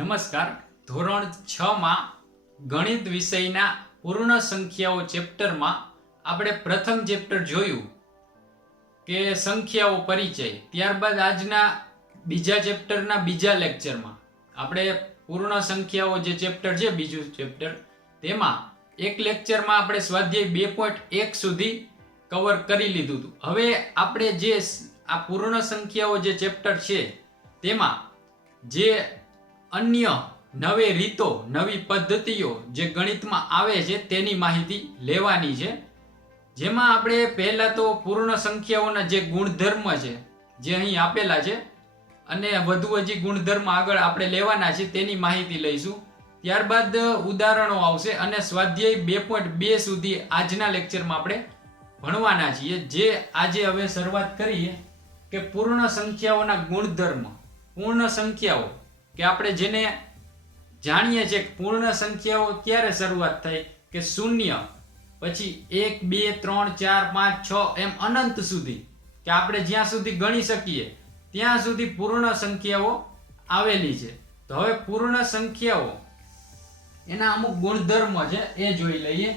નમસ્કાર. ધોરણ 6 માં ગણિત વિષયના પૂર્ણ સંખ્યાઓ ચેપ્ટરમાં આપણે પ્રથમ ચેપ્ટર જોયું કે સંખ્યાઓ પરિચય. ત્યારબાદ આજના બીજા ચેપ્ટરના બીજા લેક્ચરમાં આપણે પૂર્ણ સંખ્યાઓ જે ચેપ્ટર છે બીજું ચેપ્ટર, તેમાં એક લેક્ચરમાં આપણે સ્વાધ્યાય 2.1 સુધી કવર કરી લીધું હતું. હવે આપણે જે આ પૂર્ણ સંખ્યાઓ જે ચેપ્ટર છે તેમાં જે અન્ય નવી રીતો, નવી પદ્ધતિઓ જે ગણિતમાં આવે છે તેની માહિતી લેવાની છે. જેમાં આપણે પહેલા તો પૂર્ણ સંખ્યાઓના જે ગુણધર્મ છે જે અહીં આપેલા છે અને વધુ હજી ગુણધર્મ આગળ આપણે લેવાના છે તેની માહિતી લઈશું. ત્યારબાદ ઉદાહરણો આવશે અને સ્વાધ્યાય 2.2 સુધી આજના લેક્ચરમાં આપણે ભણવાના છીએ. જે આજે હવે શરૂઆત કરીએ કે પૂર્ણ સંખ્યાઓના ગુણધર્મ. પૂર્ણ સંખ્યાઓ કે આપણે જેને જાણીએ છીએ કે પૂર્ણ સંખ્યાઓ ત્યારે શરૂઆત થાય કે 0 પછી 1 2 3 4 5 6 એમ અનંત સુધી, કે આપણે જ્યાં સુધી ગણી શકીએ ત્યાં સુધી પૂર્ણ સંખ્યાઓ આવેલી છે. તો હવે પૂર્ણ સંખ્યાઓ એના અમુક ગુણધર્મ છે એ જોઈ લઈએ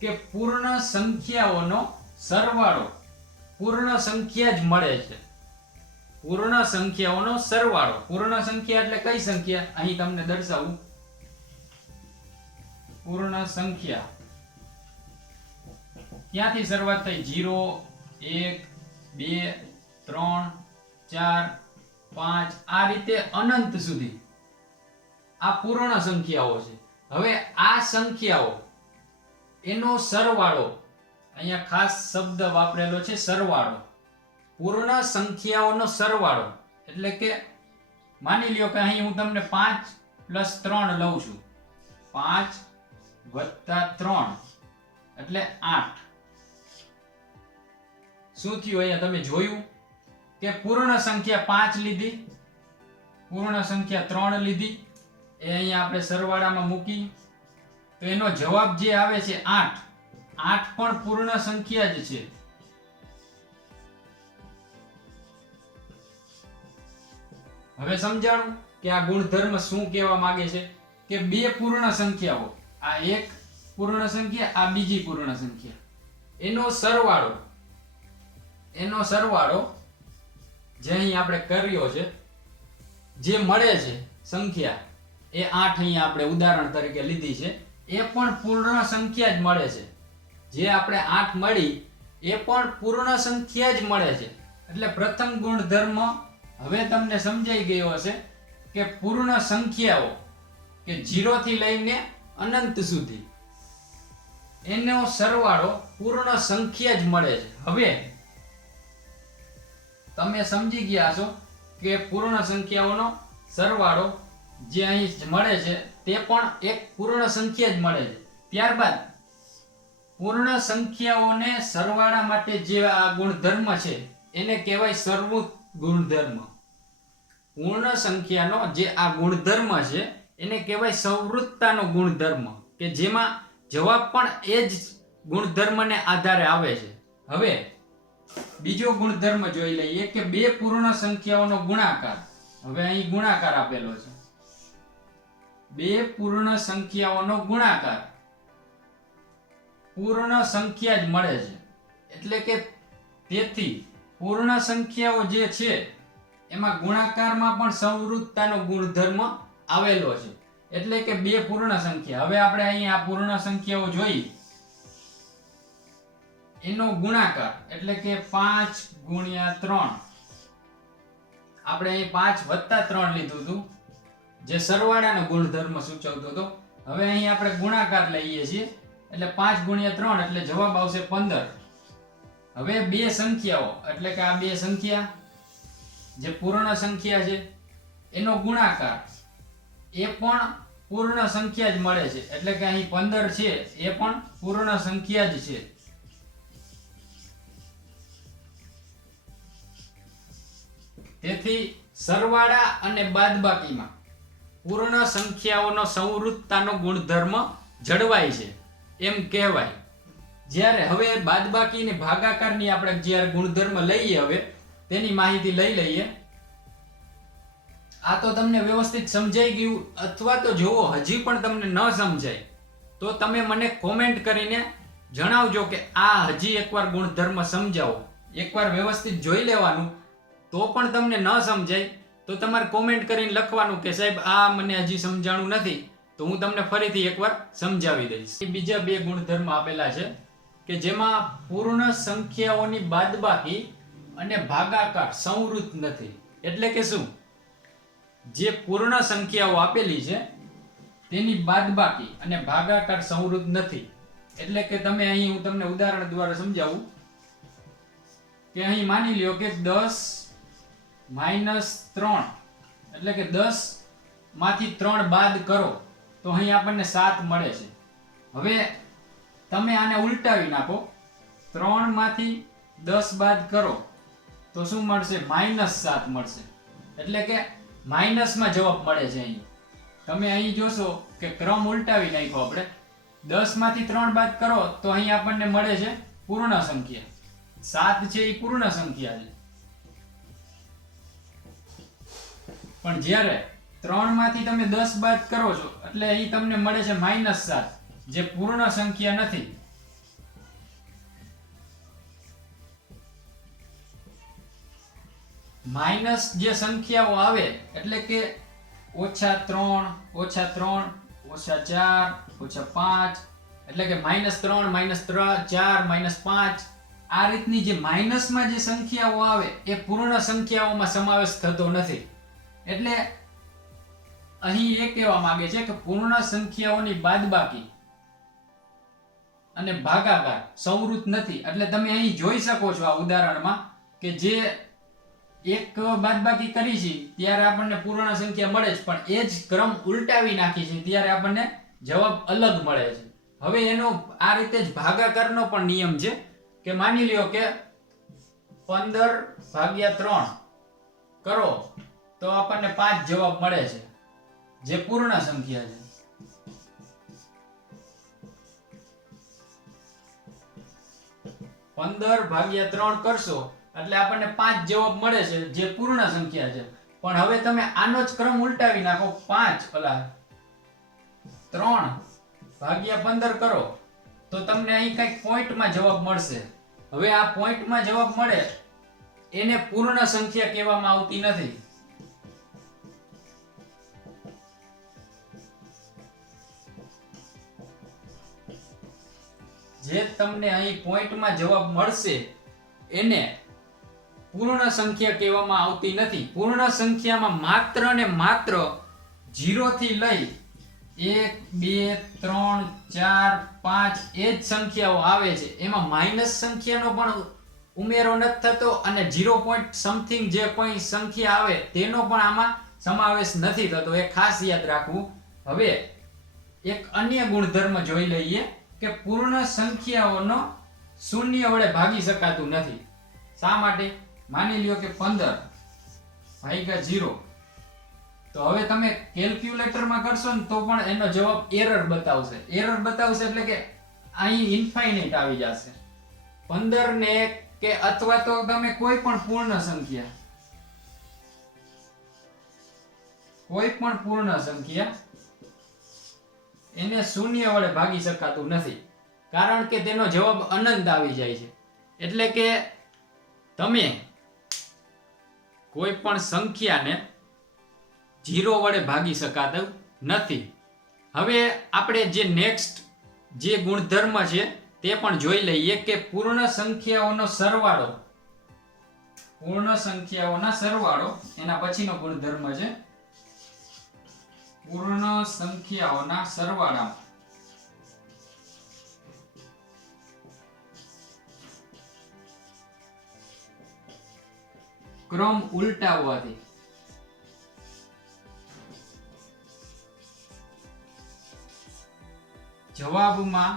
કે પૂર્ણ સંખ્યાઓનો સરવાળો પૂર્ણ સંખ્યા જ મળે છે. પૂર્ણ સંખ્યાઓનો સરવાળો. પૂર્ણ સંખ્યા એટલે કઈ સંખ્યા? અહીં તમને દર્શાવું. પૂર્ણ સંખ્યા ક્યાંથી શરૂઆત થઈ? 0 1 2 3 4 5 આ રીતે અનંત સુધી આ પૂર્ણ સંખ્યાઓ છે. હવે આ સંખ્યાઓ એનો સરવાળો, અહીંયા ખાસ શબ્દ વાપરેલો છે સરવાળો. પૂર્ણ સંખ્યાઓનો સરવાળો એટલે કે માની લ્યો કે અહીં હું તમને 5 + 3 લઉં છું. 5 + 3 એટલે 8. શું થયું? અહીંયા તમે જોયું કે પૂર્ણ સંખ્યા 5 લીધી, પૂર્ણ સંખ્યા 3 લીધી, એ અહીંયા આપણે સરવાળામાં મૂકી તો એનો જવાબ જે આવે છે 8. 8 પણ પૂર્ણ સંખ્યા જ છે. હવે સમજાણું કે આ ગુણધર્મ શું કહેવા માંગે છે કે બે પૂર્ણ સંખ્યાઓ, આ એક પૂર્ણ સંખ્યા, આ બીજી પૂર્ણ સંખ્યા, એનો સરવાળો જે અહીં આપણે કર્યો છે, જે મળે છે સંખ્યા એ 8 અહીંયા આપણે ઉદાહરણ તરીકે લીધી છે, એ પણ પૂર્ણ સંખ્યા જ મળે છે. જે આપણે 8 મળી એ પણ પૂર્ણ સંખ્યા જ મળે છે. એટલે પ્રથમ ગુણધર્મ હવે તમને સમજાઈ ગયો હશે કે પૂર્ણ સંખ્યાઓ કે 0 થી લઈને અનંત સુધી એનો સરવાળો પૂર્ણ સંખ્યા જ મળે છે. હવે તમે સમજી ગયા છો કે પૂર્ણ સંખ્યાઓનો સરવાળો જે અહીં મળે છે તે પણ એક પૂર્ણ સંખ્યા જ મળે છે. ત્યારબાદ પૂર્ણ સંખ્યાઓને સરવાળા માટે જે આ ગુણધર્મ છે એને કહેવાય સર્વૃત ગુણધર્મ. પૂર્ણ સંખ્યાનો જે આ ગુણધર્મ છે એને કહેવાય સવૃત્તાનો ગુણધર્મ, કે જેમાં જવાબ પણ એ જ ગુણધર્મને આધારે આવે છે. હવે બીજો ગુણધર્મ જોઈ લઈએ કે બે પૂર્ણ સંખ્યાઓનો ગુણાકાર. હવે અહીં ગુણાકાર આપેલો છે. બે પૂર્ણ સંખ્યાઓનો ગુણાકાર પૂર્ણ સંખ્યા જ મળે છે. એટલે કે તેથી પૂર્ણ સંખ્યાઓ જે છે એમાં ગુણાકારમાં પણ સવૃત્તાનો ગુણધર્મ આવેલો છે. એટલે કે બે પૂર્ણ સંખ્યા, હવે આપણે અહીં આ પૂર્ણ સંખ્યાઓ જોઈ એનો ગુણાકાર એટલે કે 5 × 3, આપણે અહીં 5 + 3 લીધું હતું જે સરવાળાનો ગુણધર્મ સૂચવતો હતો. હવે અહીં આપણે ગુણાકાર લઈએ છીએ એટલે 5 × 3 એટલે જવાબ આવશે 15. હવે બે સંખ્યાઓ એટલે કે આ બે સંખ્યા જે પૂર્ણ સંખ્યા છે એનો ગુણાકાર એ પણ પૂર્ણ સંખ્યા જ મળે છે. એટલે કે અહીં 15 છે એ પણ પૂર્ણ સંખ્યા જ છે. તેથી સરવાળા અને બાદબાકીમાં પૂર્ણ સંખ્યાઓનો સવૃત્તાનો ગુણધર્મ જળવાય છે એમ કહેવાય. જ્યારે હવે બાદબાકી અને ભાગાકારની આપણે જ્યારે ગુણધર્મ લઈએ હવે તેની માહિતી લઈ લઈએ. આ તો તમને વ્યવસ્થિત સમજાઈ ગયું, અથવા તો જુઓ હજી પણ તમને ન સમજાય તો તમે મને કોમેન્ટ કરીને જણાવજો કે આ હજી એકવાર ગુણધર્મ સમજાવો. એકવાર વ્યવસ્થિત જોઈ લેવાનું. તો પણ તમને ન સમજાય તો તમારે કોમેન્ટ કરીને લખવાનું કે સાહેબ આ મને હજી સમજાણું નથી, તો હું તમને ફરીથી એકવાર સમજાવી દઈશ. બીજા બે ગુણધર્મ આપેલા છે કે જેમાં પૂર્ણ સંખ્યાઓની બાદબાકી અને ભાગાકાર સંવૃત નથી. એટલે કે શું? જે પૂર્ણ સંખ્યાઓ આપેલી છે તેની બાદબાકી અને ભાગાકાર સંવૃત નથી. એટલે કે તમે અહીં હું તમને ઉદાહરણ દ્વારા સમજાવું કે અહીં માની લ્યો કે 10 - 3 એટલે કે 10 માંથી 3 બાદ કરો તો અહીં આપણને 7 મળે છે. હવે તમે આને ઉલટાવી નાખો, 3 માંથી 10 બાદ કરો તો શું મળશે? -7 મળશે. એટલે કે માઇનસમાં જવાબ મળે છે. અહીં તમે અહીં જોશો કે ક્રમ ઉલટાવી નાખ્યો આપણે. 10 માંથી 3 બાદ કરો તો અહીં આપણને મળે છે પૂર્ણ સંખ્યા. 7 છે એ પૂર્ણ સંખ્યા છે, પણ જ્યારે 3 માંથી તમે 10 બાદ કરો છો એટલે અહીં તમને મળે છે -7, જે પૂર્ણ સંખ્યા નથી. માઇનસ જે સંખ્યાઓ આવે એટલે કે -3, -3, -4, -5 એટલે કે -3, -4, -5 આ રીતની જે માઇનસમાં જે સંખ્યાઓ આવે એ પૂર્ણ સંખ્યાઓમાં સમાવેશ થતો નથી. એટલે અહીં એ કહેવા માંગે છે કે પૂર્ણ સંખ્યાઓની બાદબાકી અને ભાગાકાર સંવૃત નથી. એટલે તમે અહીં જોઈ શકો છો આ ઉદાહરણમાં કે જે એક બાદબાકી કરી છે ત્યારે આપણને પૂર્ણ સંખ્યા મળે છે, પણ એ જ ક્રમ ઉલટાવી નાખી છે ત્યારે આપણને જવાબ અલગ મળે છે. હવે એનો આ રીતે જ ભાગાકારનો પણ નિયમ છે કે માની લ્યો કે 15/3 કરો તો આપણને 5 જવાબ મળે છે, જે પૂર્ણ સંખ્યા છે. 15/3 કરશો એટલે આપણને 5 જવાબ મળે છે, જે પૂર્ણ સંખ્યા છે. પણ હવે તમે આનો જ ક્રમ ઉલટાવી નાખો, 3/15 કરો તો તમને અહીં કઈક પોઈન્ટમાં જવાબ મળશે. હવે આ પોઈન્ટમાં જવાબ મળે એને પૂર્ણ સંખ્યા કહેવામાં આવતી નથી. જે તમને અહીં પોઈન્ટમાં જવાબ મળશે એને પૂર્ણ સંખ્યા કહેવામાં આવતી નથી. પૂર્ણ સંખ્યામાં માત્ર ને માત્ર 0 થી લઈ 1, 2, 3, 4, 5 એ જ સંખ્યાઓ આવે છે. એમાં માઇનસ સંખ્યાનો પણ ઉમેરો નથી થતો અને 0 પોઈન્ટ સમથિંગ જે કોઈ સંખ્યા આવે તેનો પણ આમાં સમાવેશ નથી થતો. એ ખાસ યાદ રાખવું. હવે એક અન્ય ગુણધર્મ જોઈ લઈએ કે પૂર્ણ સંખ્યાઓનો શૂન્ય વડે ભાગી શકાતું નથી. શા માટે? માની લ્યો કે 15/0, તો હવે તમે કેલ્ક્યુલેટરમાં કરશો ને તો પણ એનો જવાબ એરર બતાવશે. એરર બતાવશે એટલે કે અહીં ઇન્ફાઇનાઇટ આવી જશે. 15 ને 1 કે અથવા તો તમે કોઈ પણ પૂર્ણ સંખ્યા એને શૂન્ય વડે ભાગી શકાતું નથી, કારણ કે તેનો જવાબ અનંત આવી જાય છે. એટલે કે તમે કોઈ પણ સંખ્યાને 0 વડે ભાગી શકાતું નથી. હવે આપણે જે નેક્સ્ટ જે ગુણધર્મ છે તે પણ જોઈ લઈએ કે પૂર્ણ સંખ્યાઓનો સરવાળો એના પછીનો ગુણધર્મ છે. પૂર્ણ સંખ્યાઓના સરવાળામાં ક્રમ ઉલટાવવાથી જવાબમાં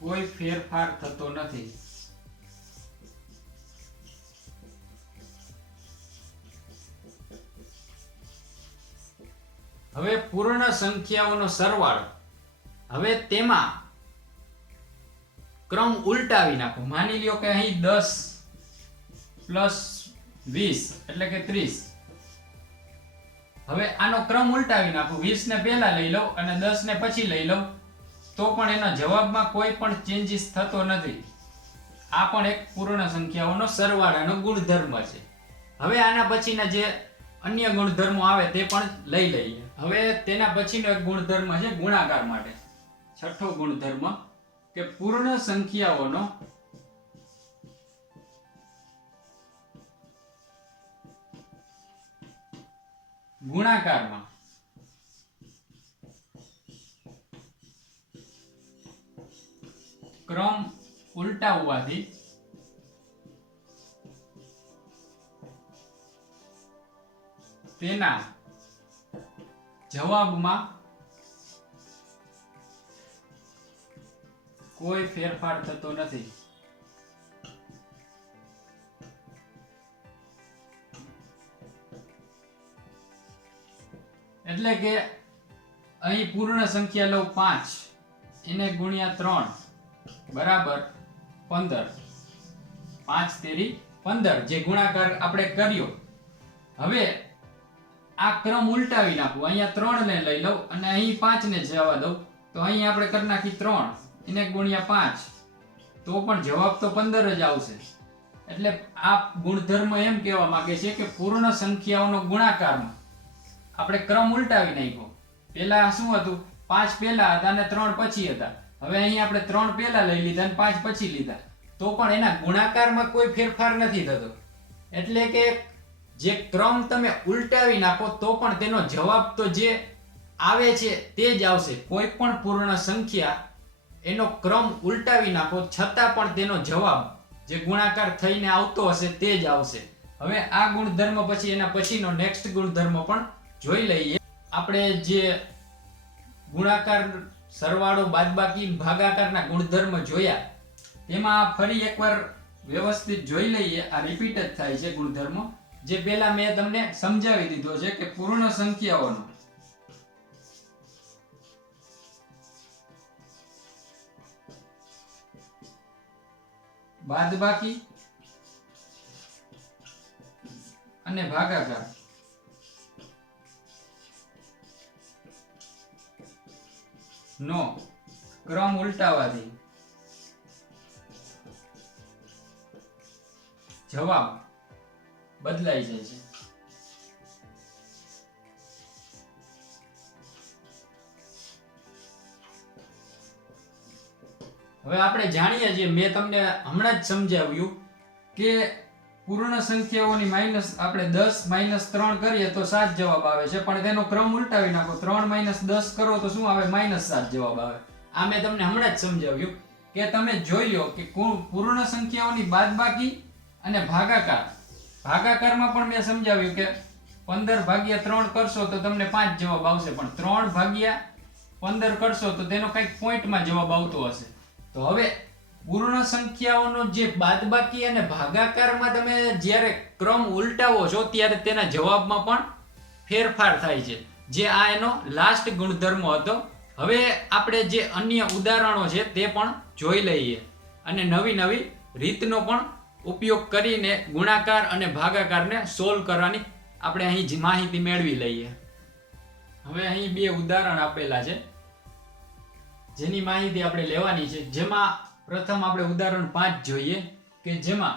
કોઈ ફેરફાર થતો નથી. હવે પૂર્ણ સંખ્યાઓનો સરવાળો, હવે તેમાં ક્રમ ઉલટાવી નાખો. માની લ્યો કે અહીં 10 + 20 એટલે કે 30. હવે આનો ક્રમ ઉલટાવી નાખું, 20 ને પહેલા લઈ લઉં અને 10 ને પછી લઈ લઉં તો પણ એના જવાબમાં કોઈ પણ ચેન્જીસ થતો નથી. આ પણ એક પૂર્ણ સંખ્યાઓનો સરવાળાનો ગુણધર્મ છે. હવે આના પછીના જે અન્ય ગુણધર્મો આવે તે પણ લઈ લઈએ. હવે તેના પછીનો એક ગુણધર્મ છે ગુણાકાર માટે. છઠ્ઠો ગુણધર્મ કે પૂર્ણ સંખ્યાઓનો ગુણાકારમાં ક્રમ ઉલટાવવાથી તેના જવાબમાં કોઈ ફેરફાર થતો નથી. એટલે કે અહીં પૂર્ણ સંખ્યા લઉં 5 એને ગુણ્યા 3 બરાબર 15. 5 તેરી 15 જે ગુણાકાર આપણે કર્યો. હવે આ ક્રમ ઉલટાવી નાખું, અહીંયા 3 ને લઈ લઉં અને અહીં 5 ને જવા દઉં તો અહીં આપણે કરી નાખી 3 એને ગુણ્યા 5 તો પણ જવાબ તો 15 જ આવશે. એટલે આ ગુણધર્મ એમ કહેવા માંગે છે કે પૂર્ણ સંખ્યાઓનો ગુણાકારમાં આપણે ક્રમ ઉલટાવી નાખ્યો. પહેલા શું હતું, 5 પહેલા હતા અને 3 પછી હતા. હવે અહીં આપણે 3 પહેલા લઈ લીધા અને 5 પછી લીધા તો પણ એના ગુણાકારમાં કોઈ ફેરફાર નથી થતો. એટલે કે જે ક્રમ તમે ઉલટાવી નાખો તો પણ તેનો જવાબ તો જે આવે છે તે જ આવશે. કોઈ પણ પૂર્ણ સંખ્યા એનો ક્રમ ઉલટાવી નાખો છતાં પણ તેનો જવાબ જે ગુણાકાર થઈને આવતો હશે તે જ આવશે. હવે આ ગુણધર્મ પછી એના પછીનો નેક્સ્ટ ગુણધર્મ પણ જોઈ લઈએ. આપણે જે ગુણાકાર, સરવાળો, બાદબાકી, ભાગાકારના ગુણધર્મ જોયા તેમાં ફરી એકવાર વ્યવસ્થિત જોઈ લઈએ. આ રિપીટ જ થાય છે ગુણધર્મો, જે પહેલા મેં તમને સમજાવી દીધો છે કે પૂર્ણ સંખ્યાઓનો બાદબાકી અને ભાગાકાર નો ક્રમ ઉલટાવાથી જવાબ બદલાઈ જાય છે. હવે આપણે જાણીએ છીએ, મેં તમને હમણાં જ સમજાવ્યું કે પૂર્ણ સંખ્યાઓની માઇનસ આપણે 10 - 3 કરીએ તો 7 જવાબ આવે છે, પણ તેનો ક્રમ ઉલટાવી નાખો, 3 - 10 કરો તો શું આવે, -7 જવાબ આવે. આ મેં તમને હમણાં જ સમજાવ્યું કે તમે જોઈ લો કે પૂર્ણ સંખ્યાઓની બાદબાકી અને ભાગાકારમાં પણ મેં સમજાવ્યું કે 15/3 કરશો તો તમને 5 જવાબ આવશે, પણ 3/15 કરશો તો તેનો કંઈક પોઈન્ટમાં જવાબ આવતો હશે. તો હવે પૂર્ણ સંખ્યાઓનો જે બાદબાકી અને ભાગાકારમાં તમે જ્યારે ક્રમ ઉલટાવો છો ત્યારે તેના જવાબમાં પણ ફેરફાર થાય છે, જે આ એનો લાસ્ટ ગુણધર્મ હતો. હવે આપણે જે અન્ય ઉદાહરણો છે તે પણ જોઈ લઈએ અને નવી રીતનો પણ ઉપયોગ કરીને ગુણાકાર અને ભાગાકારને સોલ્વ કરવાની આપણે અહીં માહિતી મેળવી લઈએ. હવે અહીં 2 ઉદાહરણ આપેલા છે જેની માહિતી આપણે લેવાની છે. જેમાં પ્રથમ આપણે ઉદાહરણ 5 જોઈએ કે જેમાં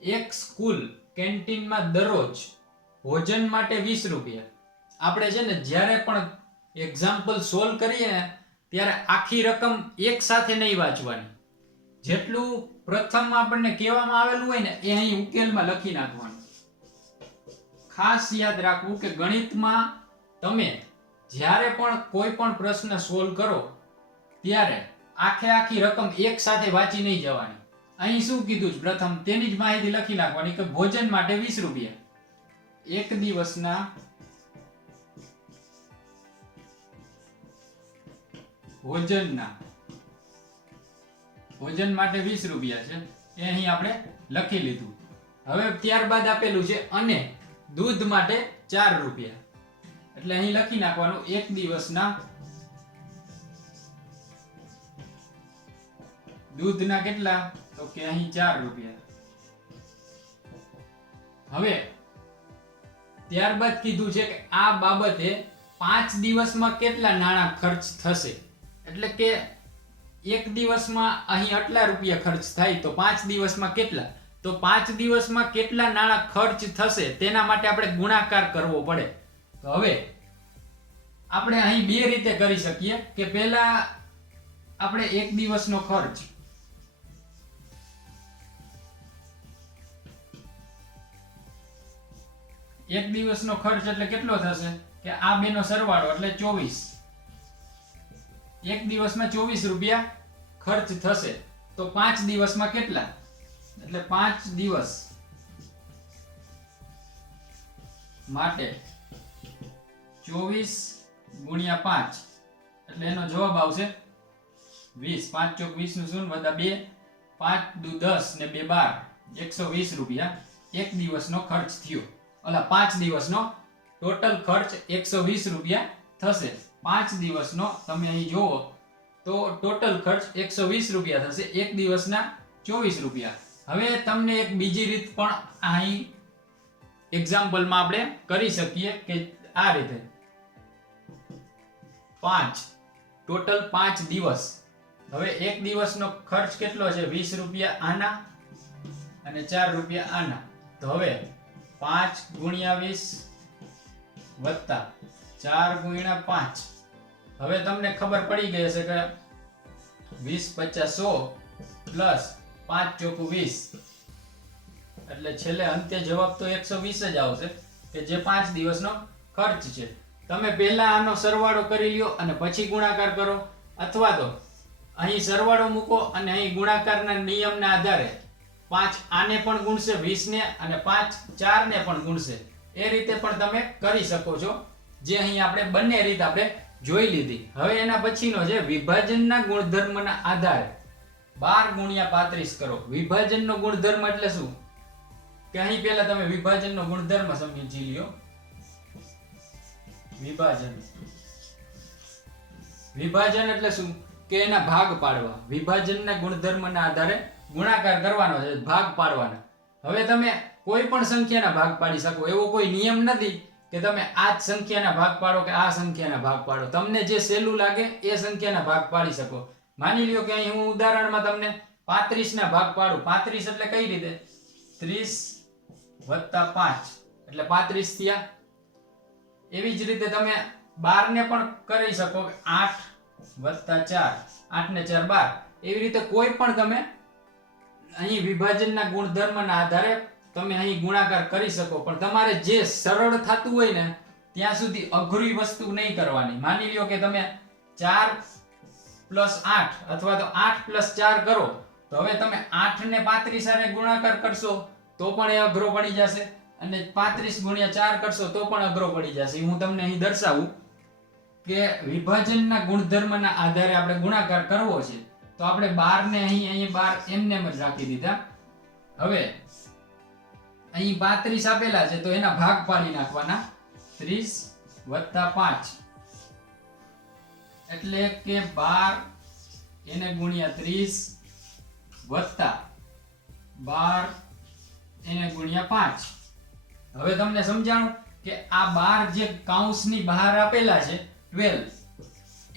એક સ્કૂલ કેન્ટીનમાં દરરોજ ભોજન માટે 20 રૂપિયા. આપણે છે ને જ્યારે પણ એક્ઝામ્પલ સોલ્વ કરીએ ને ત્યારે આખી રકમ એક સાથે નહીં વાંચવાની. જેટલું પ્રથમ આપણને કહેવામાં આવેલું હોય ને એ અહીં ઉકેલમાં લખી નાખવાનું. ખાસ યાદ રાખવું કે ગણિતમાં તમે જ્યારે પણ કોઈ પણ પ્રશ્ન સોલ્વ કરો ત્યારે આખી રકમ એક સાથે વાંચી નહીં જવાની. અહીં શું કીધું છે, પ્રથમ તેની જ માહિતી લખી નાખવાની કે ભોજન માટે 20 રૂપિયા. એક દિવસના ભોજન માટે 20 રૂપિયા છે એ અહીં આપણે લખી લીધું. હવે ત્યારબાદ આપેલું છે અને દૂધ માટે 4 રૂપિયા, એટલે અહીં લખી નાખવાનું એક દિવસના દૂધના કેટલા, તો કે અહીં 4 રૂપિયા. હવે ત્યારબાદ કીધું છે કે આ બાબતે 5 દિવસમાં કેટલા નાણાં ખર્ચ થશે, એટલે કે એક દિવસમાં અહીં આટલા રૂપિયા ખર્ચ થાય તો 5 દિવસમાં કેટલા, તો 5 દિવસમાં કેટલા નાણાં ખર્ચ થશે તેના માટે આપણે ગુણાકાર કરવો પડે. તો હવે આપણે અહીં બે રીતે કરી શકીએ કે પહેલા આપણે એક દિવસનો ખર્ચ એટલે કેટલો થશે કે આ બેનો સરવાળો એટલે 24. એક દિવસમાં 24 રૂપિયા ખર્ચ થશે તો 5 દિવસમાં કેટલા, એટલે 5 દિવસ માટે 24 ગુણ્યા 5 એટલે એનો જવાબ આવશે 20. 5 ચોક 20 નું શૂન્ય વત્તા 2 5 દુ 10 ને 2 12 120 રૂપિયા એક દિવસનો ખર્ચ થયો. 5 દિવસનો ટોટલ ખર્ચ 120 રૂપિયા થશે. 5 દિવસનો તમે અહીં જોવો તો ટોટલ ખર્ચ 120 રૂપિયા થશે, એક દિવસના 24 રૂપિયા. હવે તમને એક બીજી રીત પણ અહીં એક્ઝામ્પલમાં આપણે કરી શકીએ કે આ રીતે 5 ટોટલ 5 દિવસ. હવે એક દિવસનો ખર્ચ કેટલો છે 20 રૂપિયા આના અને 4 રૂપિયા આના. તો હવે 5 ગુણ્યા 20 વત્તા 4 ગુણ્યા 5. હવે તમને ખબર પડી ગઈ હશે કે 20 50 100 પ્લસ 5 ચોકુ 20 એટલે છેલ્લે અંતે જવાબ તો 120 જ આવશે કે જે 5 દિવસનો ખર્ચ છે. તમે પહેલા આનો સરવાળો કરી લ્યો અને પછી ગુણાકાર કરો, અથવા તો અહીં સરવાળો મૂકો અને અહીં ગુણાકારના નિયમના આધારે 5 આને પણ ગુણશે 20 ને અને 5 4 ને પણ ગુણશે. એ રીતે પણ તમે કરી શકો છો, જે અહીં આપણે બંને રીત આપણે જોઈ લીધી. હવે એના પછીનો છે વિભાજનના ગુણધર્મના આધારે 12 ગુણ્યા 35 કરો. વિભાજનનો ગુણધર્મ એટલે શું કે અહીં પહેલા તમે વિભાજનનો ગુણધર્મ સમજી લ્યો. વિભાજન એટલે શું કે એના ભાગ પાડવા. વિભાજનના ગુણધર્મના આધારે ગુણાકાર કરવાનો છે, ભાગ પાડવાના. હવે તમે કોઈ પણ સંખ્યાના ભાગ પાડી શકો, એવો કોઈ નિયમ નથી કે તમે આ જ સંખ્યાના ભાગ પાડો કે આ સંખ્યાના ભાગ પાડો. તમને જે સહેલું લાગે એ સંખ્યાના ભાગ પાડી શકો. માની લ્યો કે અહીં હું ઉદાહરણમાં તમને 35 ના ભાગ પાડું. 35 એટલે કઈ રીતે 30 વત્તા 5 એટલે 35 થયા. એવી જ રીતે તમે 12 ને પણ કરી શકો કે 8 વત્તા 4 8 ને 4 12. એવી રીતે કોઈ પણ તમે અહીં વિભાજનના ગુણધર્મના આધારે તમે અહીં ગુણાકાર કરી શકો, પણ તમારે જે સરળ થતું હોય ને ત્યાં સુધી અઘરી વસ્તુ નહીં કરવાની. માની લ્યો કે તમે 4 પ્લસ 8 અથવા તો 8 પ્લસ 4 કરો તો હવે તમે 8 ને 35 સાથે ગુણાકાર કરશો તો પણ એ અઘરો પડી જશે, અને 35 ગુણ્યા 4 કરશો તો પણ અઘરો પડી જશે. હું તમને અહીં દર્શાવું કે વિભાજનના ગુણધર્મના આધારે આપણે ગુણાકાર કરવો છે તો આપણે 12 ને અહીં 12 એમને જ રાખી દીધા. હવે અહીં 35 આપેલા છે તો એના ભાગ પાડી નાખવાના. 30 વત્તા 5 એટલે કે 12 એને ગુણ્યા 30 વત્તા 12 એને ગુણ્યા 5. હવે તમને સમજાણું કે આ 12 જે કૌંસની બહાર આપેલા છે 12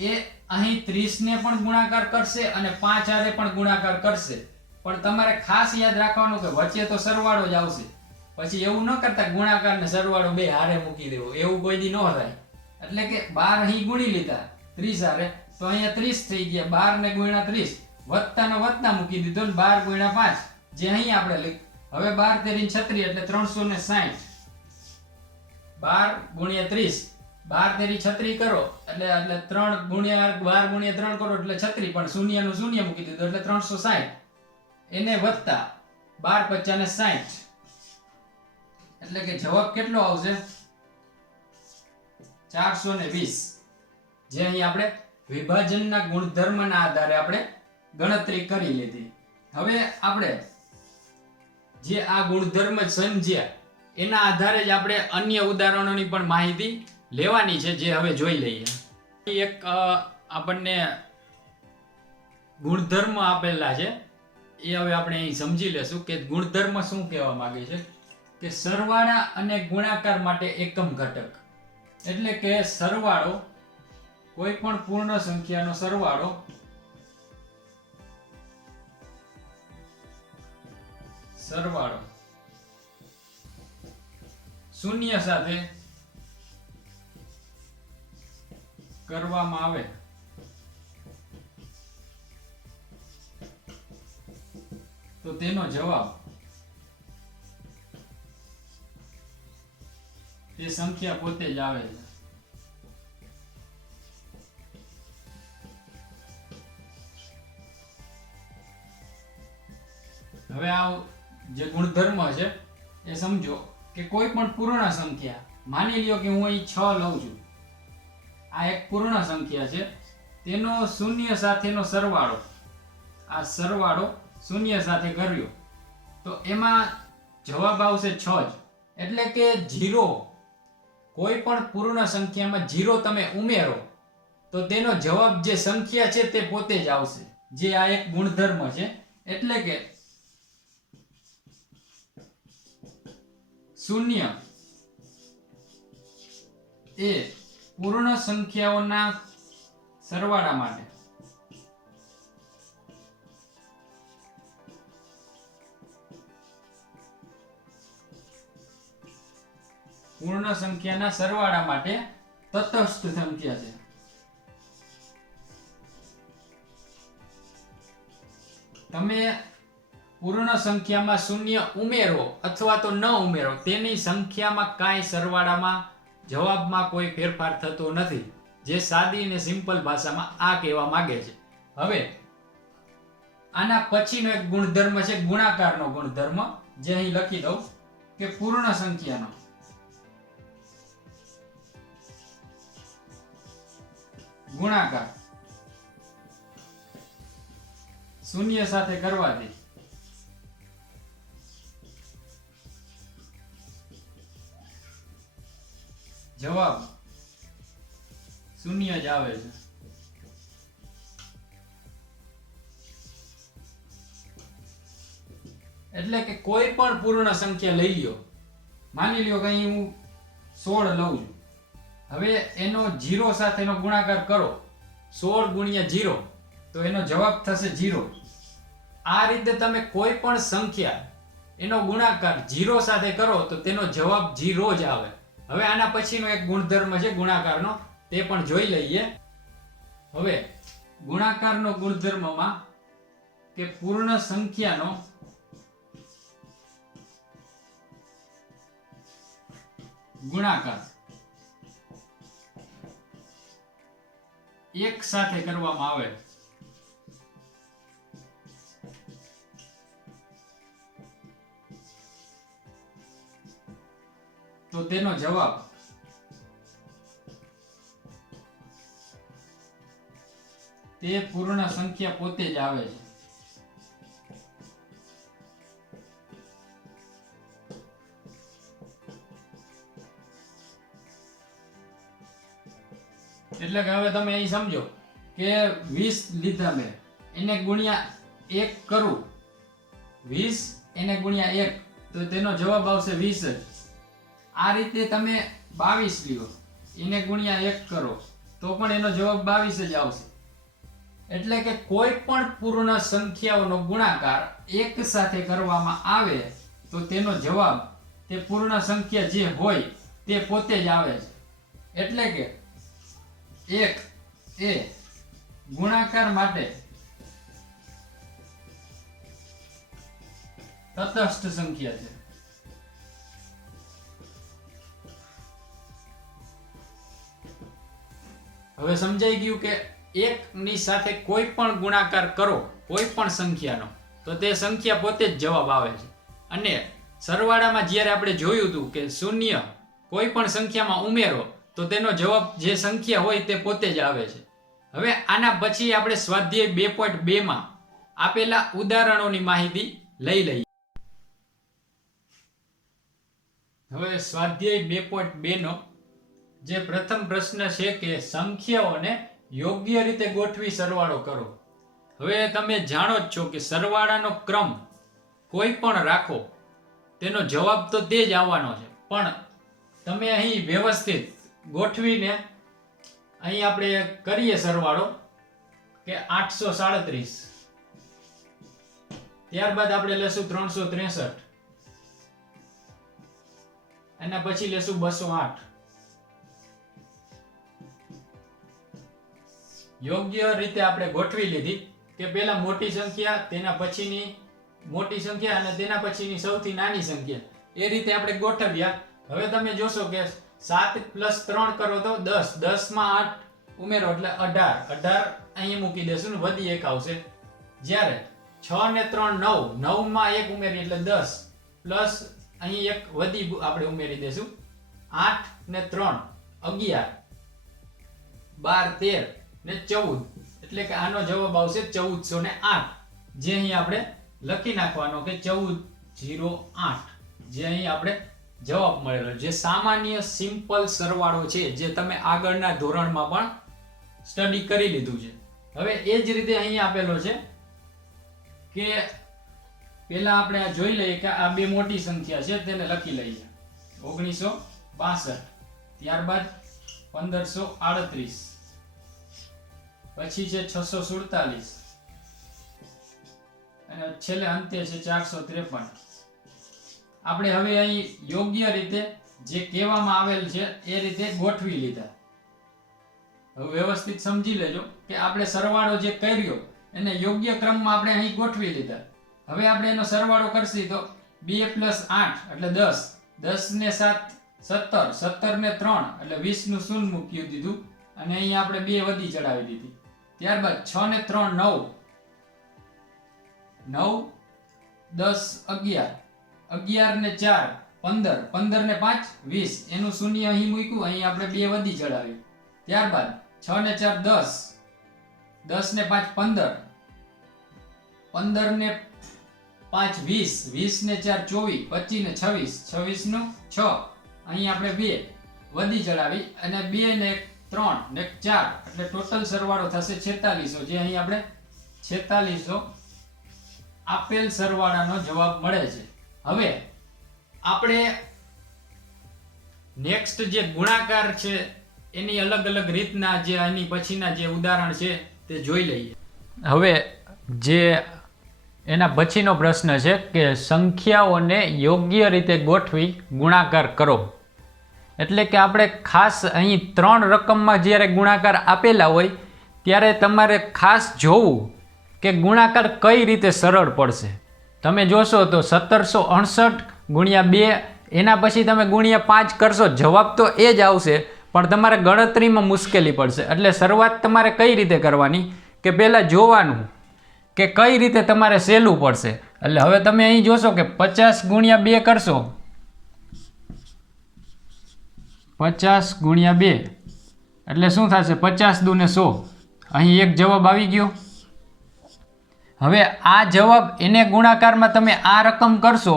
એ અહીં 30 ને પણ ગુણાકાર કરશે અને 5 આરે પણ ગુણાકાર કરશે. પણ તમારે ખાસ યાદ રાખવાનું કે વચ્ચે તો સરવાળો જ આવશે. પછી એવું ન કરતા ગુણાકાર ને સરવાળો બે હારે મૂકી દેવો, એવું કોઈ દી ન થાય. એટલે કે 12 અહીં ગુણી લીધા 30 હારે તો અહીંયા 30 થઈ ગયા. 12 ને ગુણ્યા 30 વત્તા ને વત્તા મૂકી દીધો ને 12 ગુણ્યા 5 જે અહીં આપણે લઈ. હવે 12 તેરી 36 એટલે 360. 12 ગુણ્યા 30 12 તેરી 36 કરો એટલે 3 ગુણ્યા 12 ગુણ્યા 3 કરો એટલે 36, પણ શૂન્ય નું શૂન્ય મૂકી દીધું એટલે 360. એને વત્તા 12 50 ને 60 એટલે કે જવાબ કેટલો આવશે 420. જે અહીં આપણે વિભાજનના ગુણધર્મના આધારે આપણે ગણતરી કરી લીધી. હવે આપણે જે આ ગુણધર્મ સમજ્યા એના આધારે જ આપણે અન્ય ઉદાહરણોની પણ માહિતી લેવાની છે, જે હવે જોઈ લઈએ. એક આપણને ગુણધર્મ આપેલા છે એ હવે આપણે અહીં સમજી લેશું કે ગુણધર્મ શું કહેવા માંગે છે. કે સરવાળા અને ગુણાકાર માટે એકમ ઘટક, એટલે કે સરવાળો, કોઈ પણ પૂર્ણ સંખ્યાનો સરવાળો શૂન્ય સાથે કરવામાં આવે તો તેનો જવાબ એ સંખ્યા પોતે જ આવે છે. હવે આ જે ગુણધર્મ છે એ સમજો કે કોઈ પણ પૂર્ણ સંખ્યા, માની લ્યો કે હું અહીં 6 લઉં છું, આ એક પૂર્ણ સંખ્યા છે, તેનો શૂન્ય સાથેનો સરવાળો, આ સરવાળો શૂન્ય સાથે કર્યો તો એમાં જવાબ આવશે 6 જ, એટલે કે 0. કોઈ પણ પૂર્ણ સંખ્યામાં 0 તમે ઉમેરો તો તેનો જવાબ જે સંખ્યા છે તે પોતે જ આવશે, જે આ એક ગુણધર્મ છે. એટલે કે શૂન્ય એ પૂર્ણ સંખ્યાઓના સરવાળા માટે તટસ્થ સંખ્યા છે. તમે પૂર્ણ સંખ્યામાં શૂન્ય ઉમેરો અથવા તો ન ઉમેરો, તેની સંખ્યામાં કાંઈ સરવાળામાં જવાબમાં કોઈ ફેરફાર થતો નથી, જે સાદી અને સિમ્પલ ભાષામાં આ કહેવા માંગે છે. હવે આના પછીનો એક ગુણધર્મ છે ગુણાકારનો ગુણધર્મ, જે અહીં લખી દઉં કે પૂર્ણ સંખ્યાનો ગુણાકાર શૂન્ય સાથે કરવાથી જવાબ શૂન્ય જ આવે છે. એટલે કે કોઈ પણ પૂર્ણ સંખ્યા લઈ લ્યો, માની લ્યો કે અહીં હું 16 લઉં છું, હવે એનો 0 સાથેનો ગુણાકાર કરો, 16 ગુણ્યા 0 તો એનો જવાબ થશે 0. આ રીતે તમે કોઈ પણ સંખ્યા એનો ગુણાકાર 0 સાથે કરો તો તેનો જવાબ 0 જ આવે. હવે આના પછીનો એક ગુણધર્મ છે ગુણાકારનો, તે પણ જોઈ લઈએ. હવે ગુણાકારનો ગુણધર્મમાં કે પૂર્ણ સંખ્યાનો ગુણાકાર એક સાથે કરવામાં આવે તો તેનો જવાબ તે પૂર્ણ સંખ્યા પોતે જ આવે છે. એટલે કે હવે તમે અહીં સમજો કે 20 લીધા મેં, એને ગુણ્યા 1 કરું, 20 એને ગુણ્યા 1 તો તેનો જવાબ આવશે 20 જ. આ રીતે તમે 22 લ્યો, એને ગુણ્યા 1 કરો તો પણ એનો જવાબ 22 જ આવશે. એટલે કે કોઈ પણ પૂર્ણ સંખ્યાઓનો ગુણાકાર એક સાથે કરવામાં આવે તો તેનો જવાબ તે પૂર્ણ સંખ્યા જે હોય તે પોતે જ આવે છે. એટલે કે 1 એ ગુણાકાર માટે તટસ્થ સંખ્યા છે. હવે સમજાઈ ગયું કે 1 ની સાથે કોઈ પણ ગુણાકાર કરો કોઈ પણ સંખ્યાનો તો તે સંખ્યા પોતે જ જવાબ આવે છે. અને સરવાળામાં જ્યારે આપણે જોયું હતું કે શૂન્ય કોઈ પણ સંખ્યામાં ઉમેરો તો તેનો જવાબ જે સંખ્યા હોય તે પોતે જ આવે છે. હવે આના પછી આપણે સ્વાધ્યાય 2.2 માં આપેલા ઉદાહરણોની માહિતી લઈ લઈએ. હવે સ્વાધ્યાય 2.2 નો જે પ્રથમ પ્રશ્ન છે કે સંખ્યાઓને યોગ્ય રીતે ગોઠવી સરવાળો કરો. હવે તમે જાણો જ છો કે સરવાળાનો ક્રમ કોઈ પણ રાખો તેનો જવાબ તો તે જ આવવાનો છે, પણ તમે અહીં વ્યવસ્થિત ગોઠવીને અહીં આપણે કરીએ સરવાળો કે 837, ત્યારબાદ આપણે લેશું 363, એના પછી લેશું 208. યોગ્ય રીતે આપણે ગોઠવી લીધી કે પેલા મોટી સંખ્યા, તેના પછીની મોટી સંખ્યા અને તેના પછીની સૌથી નાની સંખ્યા, એ રીતે આપણે ગોઠવ્યા. હવે તમે જોશો કે 7 + 3 કરો તો 10, 10 માં 8 ઉમેરો એટલે 18, 18 અહીં મૂકી દેશું ને વધી 1 આવશે. જ્યારે 6 ને 3 9, 9 માં 1 ઉમેરી એટલે 10 પ્લસ અહીં 1 વધી આપણે ઉમેરી દેશું. 8 ને 3 11, 12 13 ને 14, એટલે કે આનો જવાબ આવશે 1408, જે અહીં આપણે લખી નાખવાનો કે 1408, જે અહીં આપણે જવાબ મળેલો, જે સામાન્ય સિમ્પલ સરવાળો છે, જે તમે આગળના ધોરણમાં પણ સ્ટડી કરી લીધું છે. હવે એ જ રીતે અહીં આપેલો છે કે પહેલા આપણે જોઈ લઈએ કે આ બે મોટી સંખ્યા છે તેને લખી લઈએ. 1962, ત્યારબાદ 1538, પછી છે 647 અને છેલ્લે અંતે છે 453. આપણે હવે અહીં યોગ્ય રીતે જે કહેવામાં આવેલ છે એ રીતે ગોઠવી લીધા. હવે વ્યવસ્થિત સમજી લેજો કે આપણે સરવાળો જે કર્યો એને યોગ્ય ક્રમમાં આપણે અહીં ગોઠવી લીધા. હવે આપણે એનો સરવાળો કરશી તો 2 + 8 એટલે 10, 10 ને 7 17, 17 ને 3 એટલે 20 નું શૂન્ય મૂકી દીધું અને અહીં આપણે 2 વધી ચડાવી દીધી. ત્યારબાદ 6 ને 3 9, 9 10 11, 11 ને 4 15, 15 ને 5 20, એનું શૂન્ય અહીં મૂક્યું, અહીં આપણે 2 વધી ચડાવી. ત્યારબાદ 6 ને 4 10, 10 ને 5 15, 15 ને 5 20, 20 ને 4 24, 25 ને 26, 26 નું 6, અહીં આપણે 2 વધી ચડાવી અને 2 ને 3 ને 4 એટલે ટોટલ સરવાળો થશે 4600, જે અહીં આપણે 4600 આપેલ સરવાળાનો જવાબ મળે છે. હવે આપણે નેક્સ્ટ જે ગુણાકાર છે એની અલગ અલગ રીતના જે આની પછીના જે ઉદાહરણ છે તે જોઈ લઈએ. હવે જે એના પછીનો પ્રશ્ન છે કે સંખ્યાઓને યોગ્ય રીતે ગોઠવી ગુણાકાર કરો. એટલે કે આપણે ખાસ અહીં 3 રકમમાં જ્યારે ગુણાકાર આપેલા હોય ત્યારે તમારે ખાસ જોવું કે ગુણાકાર કઈ રીતે સરળ પડશે. તમે જોશો તો 1768 ગુણ્યા 2, એના પછી તમે ગુણ્યા 5 કરશો, જવાબ તો એ જ આવશે, પણ તમારે ગણતરીમાં મુશ્કેલી પડશે. એટલે શરૂઆત તમારે કઈ રીતે કરવાની કે પહેલાં જોવાનું કે કઈ રીતે તમારે સહેલું પડશે. એટલે હવે તમે અહીં જોશો કે 50 ગુણ્યા 2 કરશો, 50 ગુણ્યા 2 એટલે શું થશે? 50 દુ ને 100. અહીં એક જવાબ આવી ગયો. હવે આ જવાબ એને ગુણાકારમાં તમે આ રકમ કરશો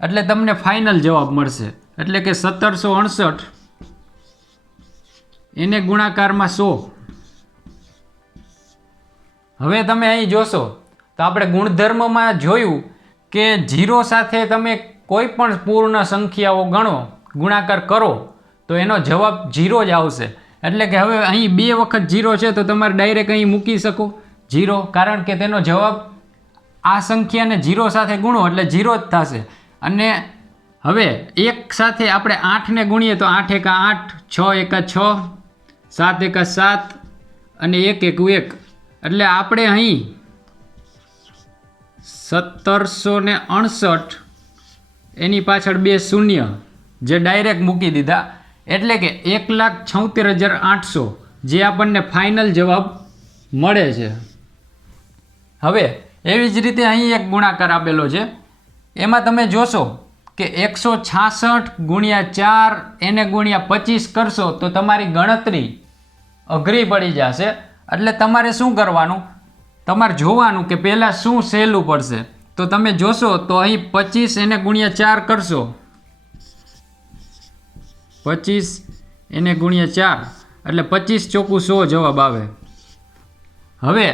એટલે તમને ફાઇનલ જવાબ મળશે. એટલે કે 1768 એને ગુણાકારમાં 100. હવે તમે અહીં જોશો તો આપણે ગુણધર્મમાં જોયું કે 0 સાથે તમે કોઈ પણ પૂર્ણ સંખ્યાઓ ગણો, ગુણાકાર કરો તો એનો જવાબ 0 જ આવશે. એટલે કે હવે અહીં 2 વખત 0 છે તો તમારે ડાયરેક્ટ અહીં મૂકી શકો 0, કારણ કે તેનો જવાબ આ સંખ્યાને 0 સાથે ગુણો એટલે 0 જ થશે. અને હવે એક સાથે આપણે 8 ને ગુણીએ તો 8 એકા 8, 6 એકા 6, 7 એકા 7 અને 1 એકુ 1, એટલે આપણે અહીં 1768 એની પાછળ 2 શૂન્ય જે ડાયરેક્ટ મૂકી દીધા, એટલે કે 1,76,800 જે આપણને ફાઇનલ જવાબ મળે છે. હવે એવી જ રીતે અહીં એક ગુણાકાર આપેલો છે, એમાં તમે જોશો કે 166 ગુણ્યા 4 એને ગુણ્યા 25 કરશો તો તમારી ગણતરી અઘરી પડી જશે. એટલે તમારે શું કરવાનું, તમારે જોવાનું કે પહેલાં શું સહેલું પડશે. તો તમે જોશો તો અહીં 25 એને ગુણ્યા 4 કરશો, 25 એને ગુણ્યા 4 એટલે 25 ચોખ્ખું 100 જવાબ આવે. હવે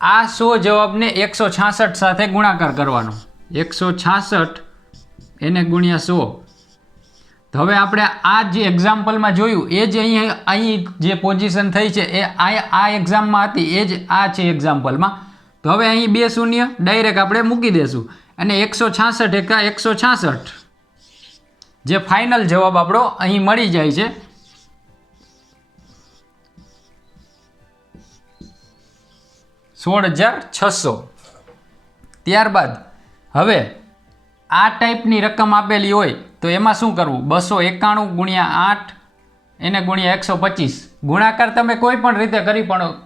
આ 100 જવાબને 166 સાથે ગુણાકાર કરવાનો. 166 એને ગુણ્યા 100. તો હવે આપણે આ જે એક્ઝામ્પલમાં જોયું એ જ અહીં જે પોઝિશન થઈ છે એ આ એક્ઝામમાં હતી એ જ આ છે એક્ઝામ્પલમાં. તો હવે અહીં 2 શૂન્ય ડાયરેક્ટ આપણે મૂકી દેશું અને 166 એકા 166 જે ફાઇનલ જવાબ આપણો અહીં મળી જાય છે. 16,600. ત્યારબાદ હવે આ ટાઈપની રકમ આપેલી હોય તો એમાં શું કરવું? 291 ગુણ્યા 8 એને ગુણ્યા 125. ગુણાકાર તમે કોઈ પણ રીતે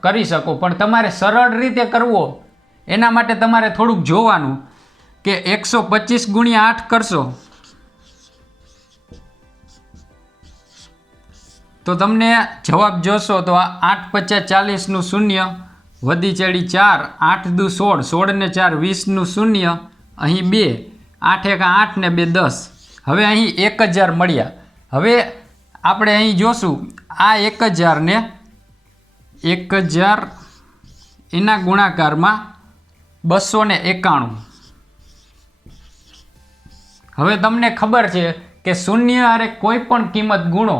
કરી શકો, પણ તમારે સરળ રીતે કરવો એના માટે તમારે થોડુંક જોવાનું કે 125 ગુણ્યા 8 કરશો તો તમને જવાબ જોશો તો 8 × 50 40નું શૂન્ય, વધી ચડી 4, 8 દુ 16, 16 ને 4 20નું શૂન્ય, અહીં 2, 8 એકા 8 ને 2 10. હવે અહીં 1000 મળ્યા. હવે આપણે અહીં જોશું આ 1000 ને 1000 એના ગુણાકારમાં 291. હવે તમને ખબર છે કે શૂન્ય હારે કોઈ પણ કિંમત ગુણો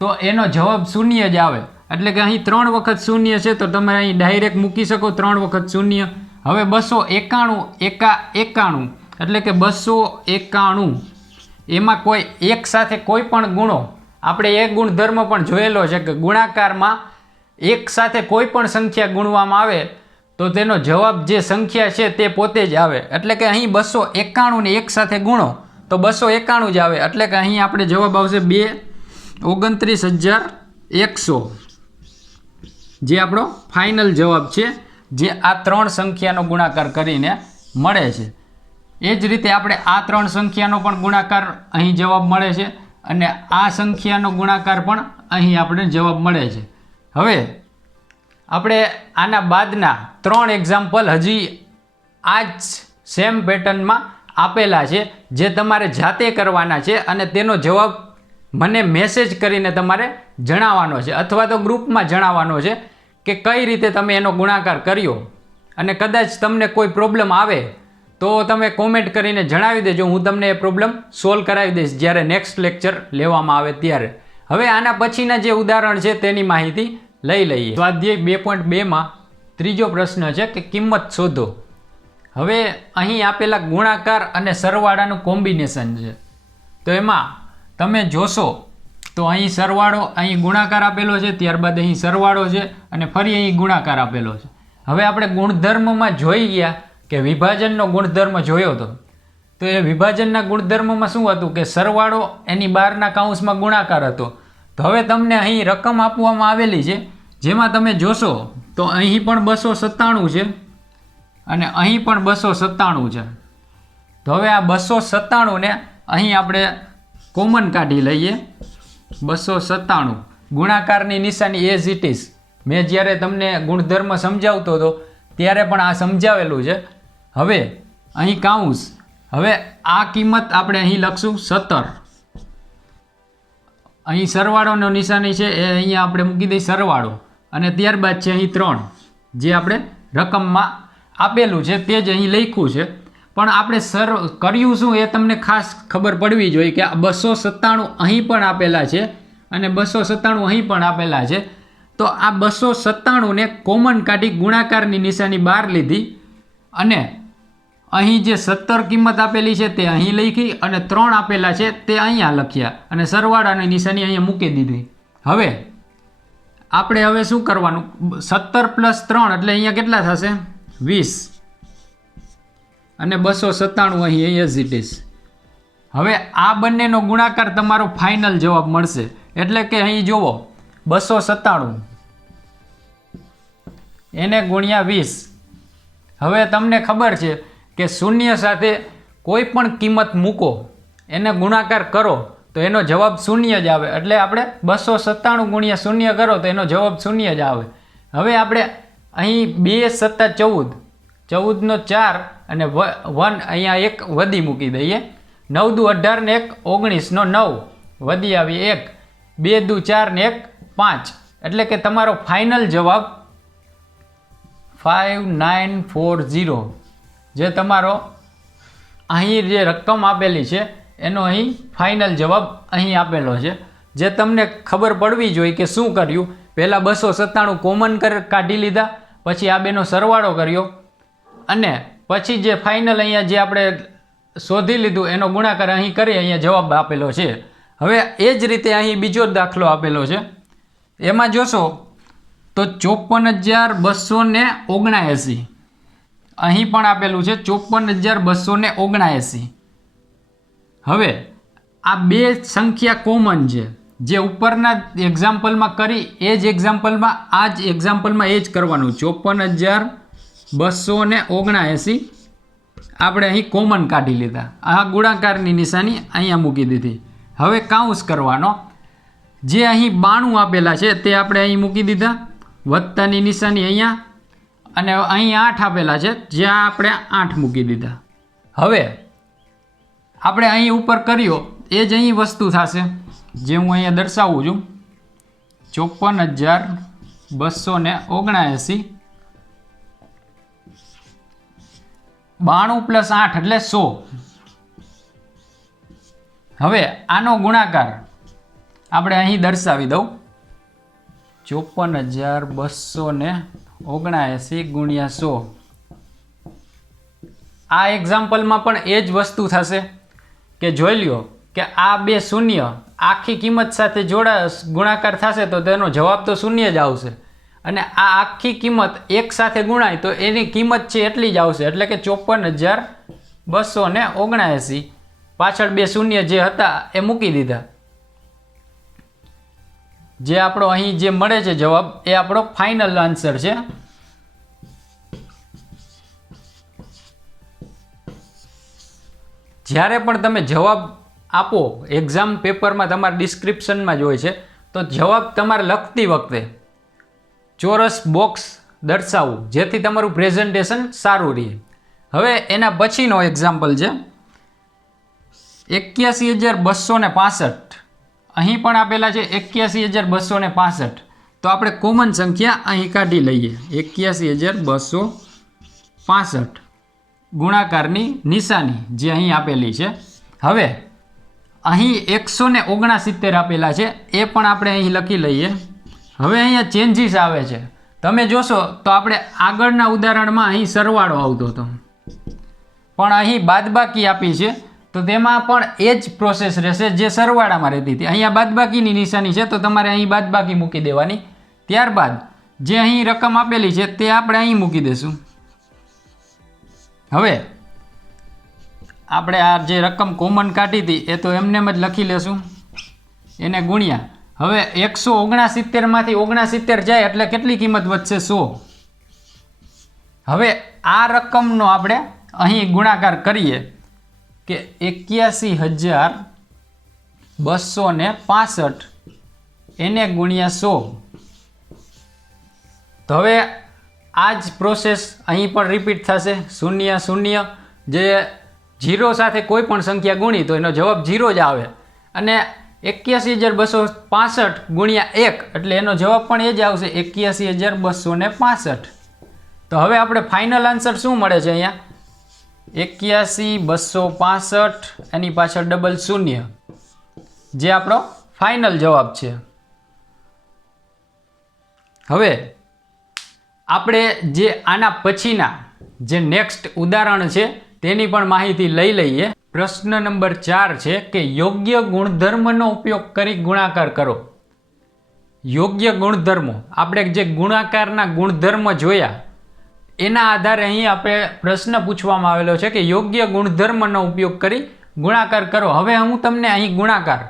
તો એનો જવાબ શૂન્ય જ આવે. એટલે કે અહીં 3 વખત શૂન્ય છે તો તમે અહીં ડાયરેક્ટ મૂકી શકો 3 વખત શૂન્ય. હવે 291 એકા 91 એટલે કે 291. એમાં કોઈ એક સાથે કોઈ પણ ગુણો, આપણે એ ગુણધર્મ પણ જોયેલો છે કે ગુણાકારમાં એક સાથે કોઈ પણ સંખ્યા ગુણવામાં આવે તો તેનો જવાબ જે સંખ્યા છે તે પોતે જ આવે. એટલે કે અહીં 291 ને એક સાથે ગુણો તો 291 જ આવે. એટલે કે અહીં આપણે જવાબ આવશે 2,29,100 જે આપણો ફાઇનલ જવાબ છે, જે આ 3 સંખ્યાનો ગુણાકાર કરીને મળે છે. એ જ રીતે આપણે આ 3 સંખ્યાનો પણ ગુણાકાર અહીં જવાબ મળે છે અને આ સંખ્યાનો ગુણાકાર પણ અહીં આપણે જવાબ મળે છે. હવે આપણે આના બાદના 3 એક્ઝામ્પલ હજી આ જ સેમ પેટર્નમાં આપેલા છે જે તમારે જાતે કરવાના છે અને તેનો જવાબ મને મેસેજ કરીને તમારે જણાવવાનો છે અથવા તો ગ્રુપમાં જણાવવાનો છે કે કઈ રીતે તમે એનો ગુણાકાર કર્યો. અને કદાચ તમને કોઈ પ્રોબ્લેમ આવે તો તમે કોમેન્ટ કરીને જણાવી દેજો, હું તમને એ પ્રોબ્લેમ સોલ્વ કરાવી દઈશ જ્યારે નેક્સ્ટ લેક્ચર લેવામાં આવે ત્યારે. હવે આના પછીના જે ઉદાહરણ છે તેની માહિતી લઈ લઈએ. સ્વાધ્યાય 2.2માં ત્રીજો પ્રશ્ન છે કે કિંમત શોધો. હવે અહીં આપેલા ગુણાકાર અને સરવાળાનું કોમ્બિનેશન છે. તો એમાં તમે જોશો તો અહીં સરવાળો, અહીં ગુણાકાર આપેલો છે, ત્યારબાદ અહીં સરવાળો છે અને ફરી અહીં ગુણાકાર આપેલો છે. હવે આપણે ગુણધર્મમાં જોઈ ગયા કે વિભાજનનો ગુણધર્મ જોયો હતો. તો એ વિભાજનના ગુણધર્મમાં શું હતું કે સરવાળો એની બહારના કૌંસમાં ગુણાકાર હતો. તો હવે તમને અહીં રકમ આપવામાં આવેલી છે જેમાં તમે જોશો તો અહીં પણ 297 છે અને અહીં પણ 297 છે. તો હવે આ 297 ને અહીં આપણે કોમન કાઢી લઈએ. 297 ગુણાકારની નિશાની એઝ ઇટ ઇઝ. મેં જ્યારે તમને ગુણધર્મ સમજાવતો હતો ત્યારે પણ આ સમજાવેલું છે. હવે અહીં કાઉન્સ, હવે આ કિંમત આપણે અહીં લખશું 17. અહીં સરવાળોનો નિશાની છે એ અહીંયા આપણે મૂકી દઈએ સરવાળો અને ત્યારબાદ છે અહીં 3 જે આપણે રકમમાં આપેલું છે તે જ અહીં લખ્યું છે. પણ આપણે કર્યું શું એ તમને ખાસ ખબર પડવી જોઈએ કે આ 297 અહીં પણ આપેલા છે અને 297 અહીં પણ આપેલા છે. તો આ 297 ને કોમન કાઢી ગુણાકારની નિશાની બહાર લીધી અને અહીં જે 17 કિંમત આપેલી છે તે અહીં લખી અને 3 આપેલા છે તે અહીંયા લખ્યા અને સરવાળાની નિશાની અહીંયા મૂકી દીધી. હવે આપણે હવે શું કરવાનું? 17 + 3 એટલે અહીંયા કેટલા થશે? 20 અને 297 અહીં એઝ ઇટ ઇઝ. હવે આ બંનેનો ગુણાકાર તમારો ફાઇનલ જવાબ મળશે. એટલે કે અહીં જુઓ 297 એને ગુણ્યા 20. હવે તમને ખબર છે કે શૂન્ય સાથે કોઈ પણ કિંમત મૂકો એને ગુણાકાર કરો તો એનો જવાબ શૂન્ય જ આવે. એટલે આપણે 297 ગુણ્યા શૂન્ય કરો તો એનો જવાબ શૂન્ય જ આવે. હવે આપણે અહીં 2 + 14, 14 નો 4 અને 1 અહીંયા 1 વધી મૂકી દઈએ. 9 દુ 18 ને 1 19 નો 9 વધી આવી 1, 2 દુ 4 ને 1 5. એટલે કે તમારો ફાઇનલ જવાબ 5940 જે તમારો અહીં જે રકમ આપેલી છે એનો અહીં ફાઇનલ જવાબ અહીં આપેલો છે, જે તમને ખબર પડવી જોઈએ કે શું કર્યું. પહેલાં 297 કોમન કાઢી લીધા, પછી આ બેનો સરવાળો કર્યો અને પછી જે ફાઇનલ અહીંયા જે આપણે શોધી લીધું એનો ગુણાકાર અહીં કરી અહીંયા જવાબ આપેલો છે. હવે એ જ રીતે અહીં બીજો દાખલો આપેલો છે, એમાં જોશો તો 54,279 અહીં પણ આપેલું છે 54,279. હવે આ બે સંખ્યા કોમન છે, જે ઉપરના એક્ઝામ્પલમાં કરી એ જ એક્ઝામ્પલમાં આ જ એક્ઝામ્પલમાં એ જ કરવાનું. 54,279 આપણે અહીં કોમન કાઢી લીધા, આ ગુણાકારની નિશાની અહીંયા મૂકી દીધી. હવે કાઉન્સ કરવાનો, જે અહીં 92 આપેલા છે તે આપણે અહીં મૂકી દીધા, વત્તાની નિશાની અહીંયા, અને અહીં 8 આપેલા છે જ્યાં આપણે 8 મૂકી દીધા. હવે આપણે અહીં ઉપર કર્યો એ જ અહીં વસ્તુ થશે, જે હું અહીંયા દર્શાવું છું. 54,279 92 + 8 એટલે 100. હવે આનો ગુણાકાર આપણે અહીં દર્શાવી દઉં. 54,279 × 100. આ એક્ઝામ્પલમાં પણ એ જ વસ્તુ થશે કે જોઈ લ્યો કે આ બે શૂન્ય આખી કિંમત સાથે ગુણાકાર થશે તો તેનો જવાબ તો શૂન્ય જ આવશે, અને આ આખી કિંમત એક સાથે ગુણાય તો એની કિંમત છે એટલી જ આવશે, એટલે કે 54,279. પાછળ બે શૂન્ય જે હતા એ મૂકી દીધા, જે આપણો અહીં જે મળે છે જવાબ એ આપણો ફાઇનલ આન્સર છે. જ્યારે પણ તમે જવાબ આપો એક્ઝામ પેપરમાં તમારા ડિસ્ક્રિપ્શનમાં જ હોય છે, તો જવાબ તમારે લખતી વખતે ચોરસ બોક્સ દર્શાવવું, જેથી તમારું પ્રેઝન્ટેશન સારું રહે. હવે એના પછીનો એક્ઝામ્પલ છે 81,265. અહીં પણ આપેલા છે 81,265. તો આપણે કોમન સંખ્યા અહીં કાઢી લઈએ. 81,265 ગુણાકારની નિશાની જે અહીં આપેલી છે. હવે અહીં 169 આપેલા છે, એ પણ આપણે અહીં લખી લઈએ. હવે અહીંયા ચેન્જીસ આવે છે, તમે જોશો તો આપણે આગળના ઉદાહરણમાં અહીં સરવાળો આવતો હતો, પણ અહીં બાદબાકી આપી છે, તો તેમાં પણ એ જ પ્રોસેસ રહેશે જે સરવાળામાં રહેતી હતી. અહીંયા બાદબાકીની નિશાની છે તો તમારે અહીં બાદબાકી મૂકી દેવાની. ત્યારબાદ જે અહીં રકમ આપેલી છે તે આપણે અહીં મૂકી દઈશું. હવે આપણે આ જે રકમ કોમન કાઢી હતી એ તો એમને જ લખી લેશું, એને ગુણ્યા. હવે 169માંથી 69 જાય એટલે કેટલી કિંમત વધશે? 100. હવે આ રકમનો આપણે અહીં ગુણાકાર કરીએ કે 81,265 એને ગુણ્યા 100. તો હવે આ જ પ્રોસેસ અહીં પણ રિપીટ થશે. 0 0 જે 0 સાથે કોઈ પણ સંખ્યા ગુણી તો એનો જવાબ 0 જ આવે, અને 81,265 ગુણ્યા 1 એટલે એનો જવાબ પણ એ જ આવશે 81,265. તો હવે આપણે ફાઇનલ આન્સર શું મળે છે અહીંયા? 81,265 એની પાછળ ડબલ 0, જે આપણો ફાઇનલ જવાબ છે. હવે આપણે જે આના પછીના જે નેક્સ્ટ ઉદાહરણ છે તેની પણ માહિતી લઈ લઈએ. પ્રશ્ન નંબર 4 છે કે યોગ્ય ગુણધર્મનો ઉપયોગ કરી ગુણાકાર કરો. યોગ્ય ગુણધર્મો, આપણે જે ગુણાકારના ગુણધર્મ જોયા એના આધારે અહીં આપણે પ્રશ્ન પૂછવામાં આવેલો છે કે યોગ્ય ગુણધર્મનો ઉપયોગ કરી ગુણાકાર કરો. હવે હું તમને અહીં ગુણાકાર,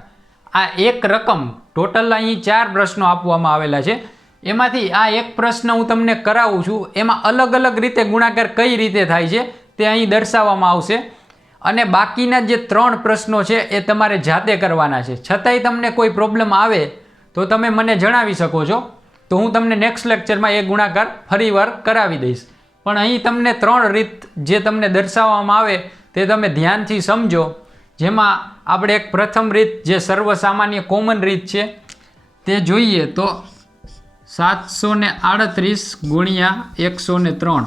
આ એક રકમ ટોટલ અહીં 4 પ્રશ્નો આપવામાં આવેલા છે, એમાંથી આ એક પ્રશ્ન હું તમને કરાવું છું, એમાં અલગ અલગ રીતે ગુણાકાર કઈ રીતે થાય છે તે અહીં દર્શાવવામાં આવશે, અને બાકીના જે 3 પ્રશ્નો છે એ તમારે જાતે કરવાના છે. છતાંય તમને કોઈ પ્રોબ્લેમ આવે તો તમે મને જણાવી શકો છો, તો હું તમને નેક્સ્ટ લેક્ચરમાં એ ગુણાકાર ફરીવાર કરાવી દઈશ. પણ અહીં તમને 3 રીત જે તમને દર્શાવવામાં આવે તે તમે ધ્યાનથી સમજો. જેમાં આપણે એક પ્રથમ રીત જે સર્વસામાન્ય કોમન રીત છે તે જોઈએ તો 738 ગુણ્યા 103.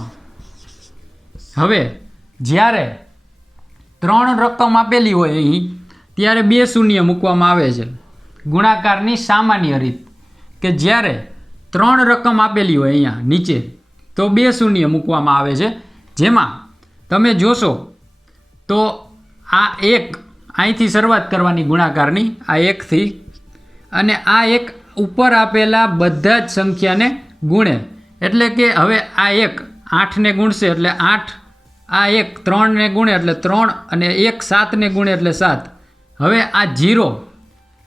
હવે જ્યારે 3 રકમ આપેલી હોય અહીં ત્યારે 2 શૂન્ય મૂકવામાં આવે છે. ગુણાકારની સામાન્ય રીત કે જ્યારે 3 રકમ આપેલી હોય અહીંયા નીચે તો 2 શૂન્ય મૂકવામાં આવે છે. જેમાં તમે જોશો તો આ 1 અહીંથી શરૂઆત કરવાની ગુણાકારની, આ 1થી, અને આ 1 ઉપર આપેલા બધા જ સંખ્યાને ગુણે. એટલે કે હવે આ 1 8ને ગુણશે એટલે 8, આ 1 3ને ગુણે એટલે 3, અને 1 7ને ગુણે એટલે 7. હવે આ 0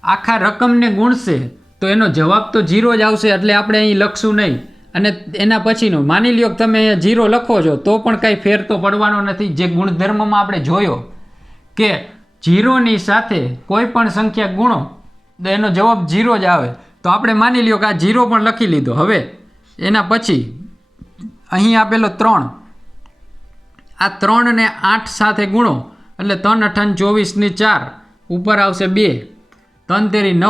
આખા રકમને ગુણશે તો એનો જવાબ તો 0 જ આવશે, એટલે આપણે અહીં લખશું નહીં. અને એના પછીનો માની લ્યો કે તમે અહીંયા 0 લખો છો તો પણ કાંઈ ફેર તો પડવાનો નથી. જે ગુણધર્મમાં આપણે જોયો કે 0ની સાથે કોઈ પણ સંખ્યા ગુણો તો એનો જવાબ 0 જ આવે. તો આપણે માની લ્યો કે આ 0 પણ લખી લીધો. હવે એના પછી અહીં આપેલો 3, આ 3 ને 8 સાથે ગુણો એટલે 3 8 24 ને 4 ઉપર આવશે 2, 3 તેરી 9,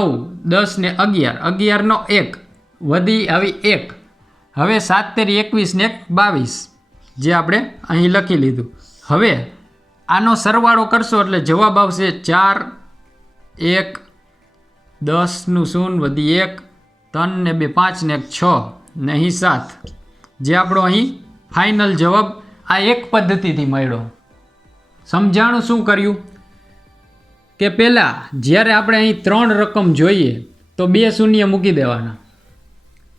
10 ને 11, 11 નો 1 વધી આવી 1. હવે 7 તેરી 21 ને 22 જે આપણે અહીં લખી લીધું. હવે આનો સરવાળો કરશો એટલે જવાબ આવશે 4, 1, 10 નું 0 વધી 1, 3 ને 2 5 ને 1 6 ને અહીં 7, જે આપણો અહીં ફાઇનલ જવાબ આ એક પદ્ધતિથી મળ્યો. સમજાણું શું કર્યું કે પહેલાં જ્યારે આપણે અહીં 3 રકમ જોઈએ તો 2 શૂન્ય મૂકી દેવાના.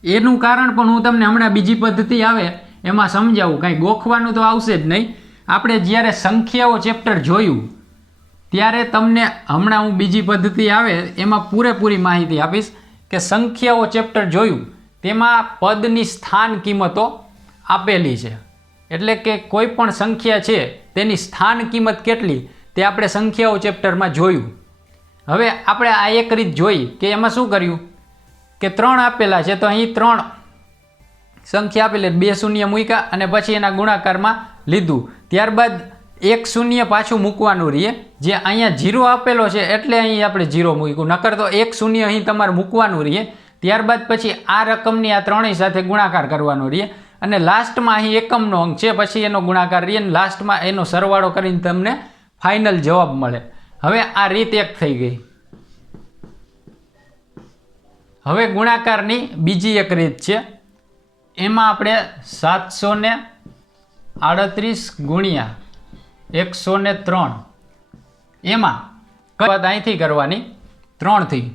એનું કારણ પણ હું તમને હમણાં બીજી પદ્ધતિ આવે એમાં સમજાવું, કાંઈ ગોખવાનું તો આવશે જ નહીં. આપણે જ્યારે સંખ્યાઓ ચેપ્ટર જોયું ત્યારે તમને હમણાં હું બીજી પદ્ધતિ આવે એમાં પૂરેપૂરી માહિતી આપીશ કે સંખ્યાઓ ચેપ્ટર જોયું તેમાં પદની સ્થાન કિંમતો આપેલી છે. એટલે કે કોઈ પણ સંખ્યા છે તેની સ્થાન કિંમત કેટલી તે આપણે સંખ્યાઓ ચેપ્ટરમાં જોયું. હવે આપણે આ એક રીત જોઈ કે એમાં શું કર્યું કે 3 આપેલા છે તો અહીં 3 સંખ્યા આપેલી 2 શૂન્ય મૂક્યા અને પછી એના ગુણાકારમાં લીધું. ત્યારબાદ 1 શૂન્ય પાછું મૂકવાનું રહીએ. જે અહીંયા 0 આપેલો છે એટલે અહીં આપણે 0 મૂક્યું, નકર તો 1 શૂન્ય અહીં તમારે મૂકવાનું રહીએ. ત્યારબાદ પછી આ રકમની આ ત્રણેય સાથે ગુણાકાર કરવાનો રહીએ અને લાસ્ટમાં અહીં એકમનો અંક છે પછી એનો ગુણાકાર રહીએ અને લાસ્ટમાં એનો સરવાળો કરીને તમને ફાઇનલ જવાબ મળે. હવે આ રીત એક થઈ ગઈ. હવે ગુણાકારની બીજી એક રીત છે, એમાં આપણે 738 ગુણ્યા 103 એમાં વાત અહીંથી કરવાની 3થી.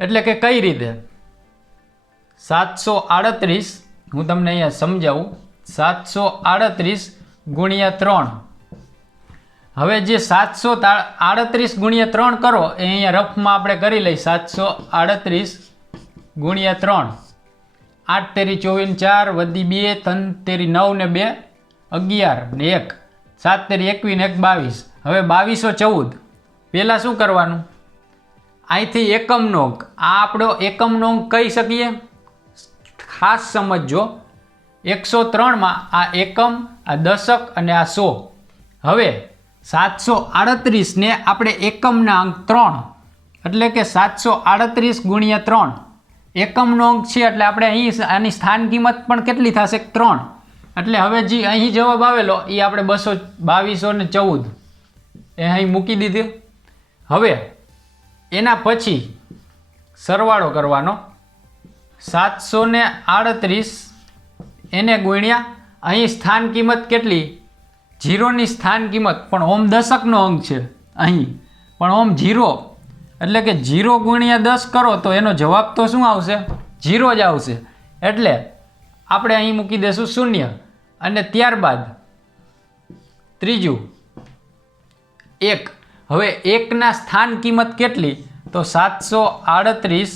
એટલે કે કઈ રીતે 738 હું તમને અહીંયા સમજાવું. 738 ગુણ્યા 3. હવે જે 738 ગુણ્યા 3 કરો એ અહીંયા રફમાં આપણે કરી લઈ. 738 ગુણ્યા 3, 8 તેરી 24 4 વધી 2, 3 તેરી 9 ને 2 11 ને 1, 7 તેરી 21 ને 1 22. હવે 2214 પહેલાં શું કરવાનું, અહીંથી એકમનો અંક, આ આપણો એકમનો અંક કહી શકીએ. ખાસ સમજો 103માં આ એકમ, આ દશક અને આ 100. હવે 738 ને આપણે એકમના અંક 3 એટલે કે 738 ગુણ્યા 3 એકમનો અંક છે એટલે આપણે અહીં આની સ્થાન કિંમત પણ કેટલી થશે 3. એટલે હવે જે અહીં જવાબ આવેલો એ આપણે 2214 એ અહીં મૂકી દીધું. હવે એના પછી સરવાળો કરવાનો 738 એને ગુણ્યા અહીં સ્થાન કિંમત કેટલી 0ની સ્થાન કિંમત, પણ ઓમ દશકનો અંક છે અહીં પણ ઓમ 0 એટલે કે 0 ગુણ્યા 10 કરો તો એનો જવાબ તો શું આવશે 0 જ આવશે. એટલે આપણે અહીં મૂકી દઈશું 0 અને ત્યારબાદ ત્રીજું 1. હવે 1ના સ્થાન કિંમત કેટલી તો 738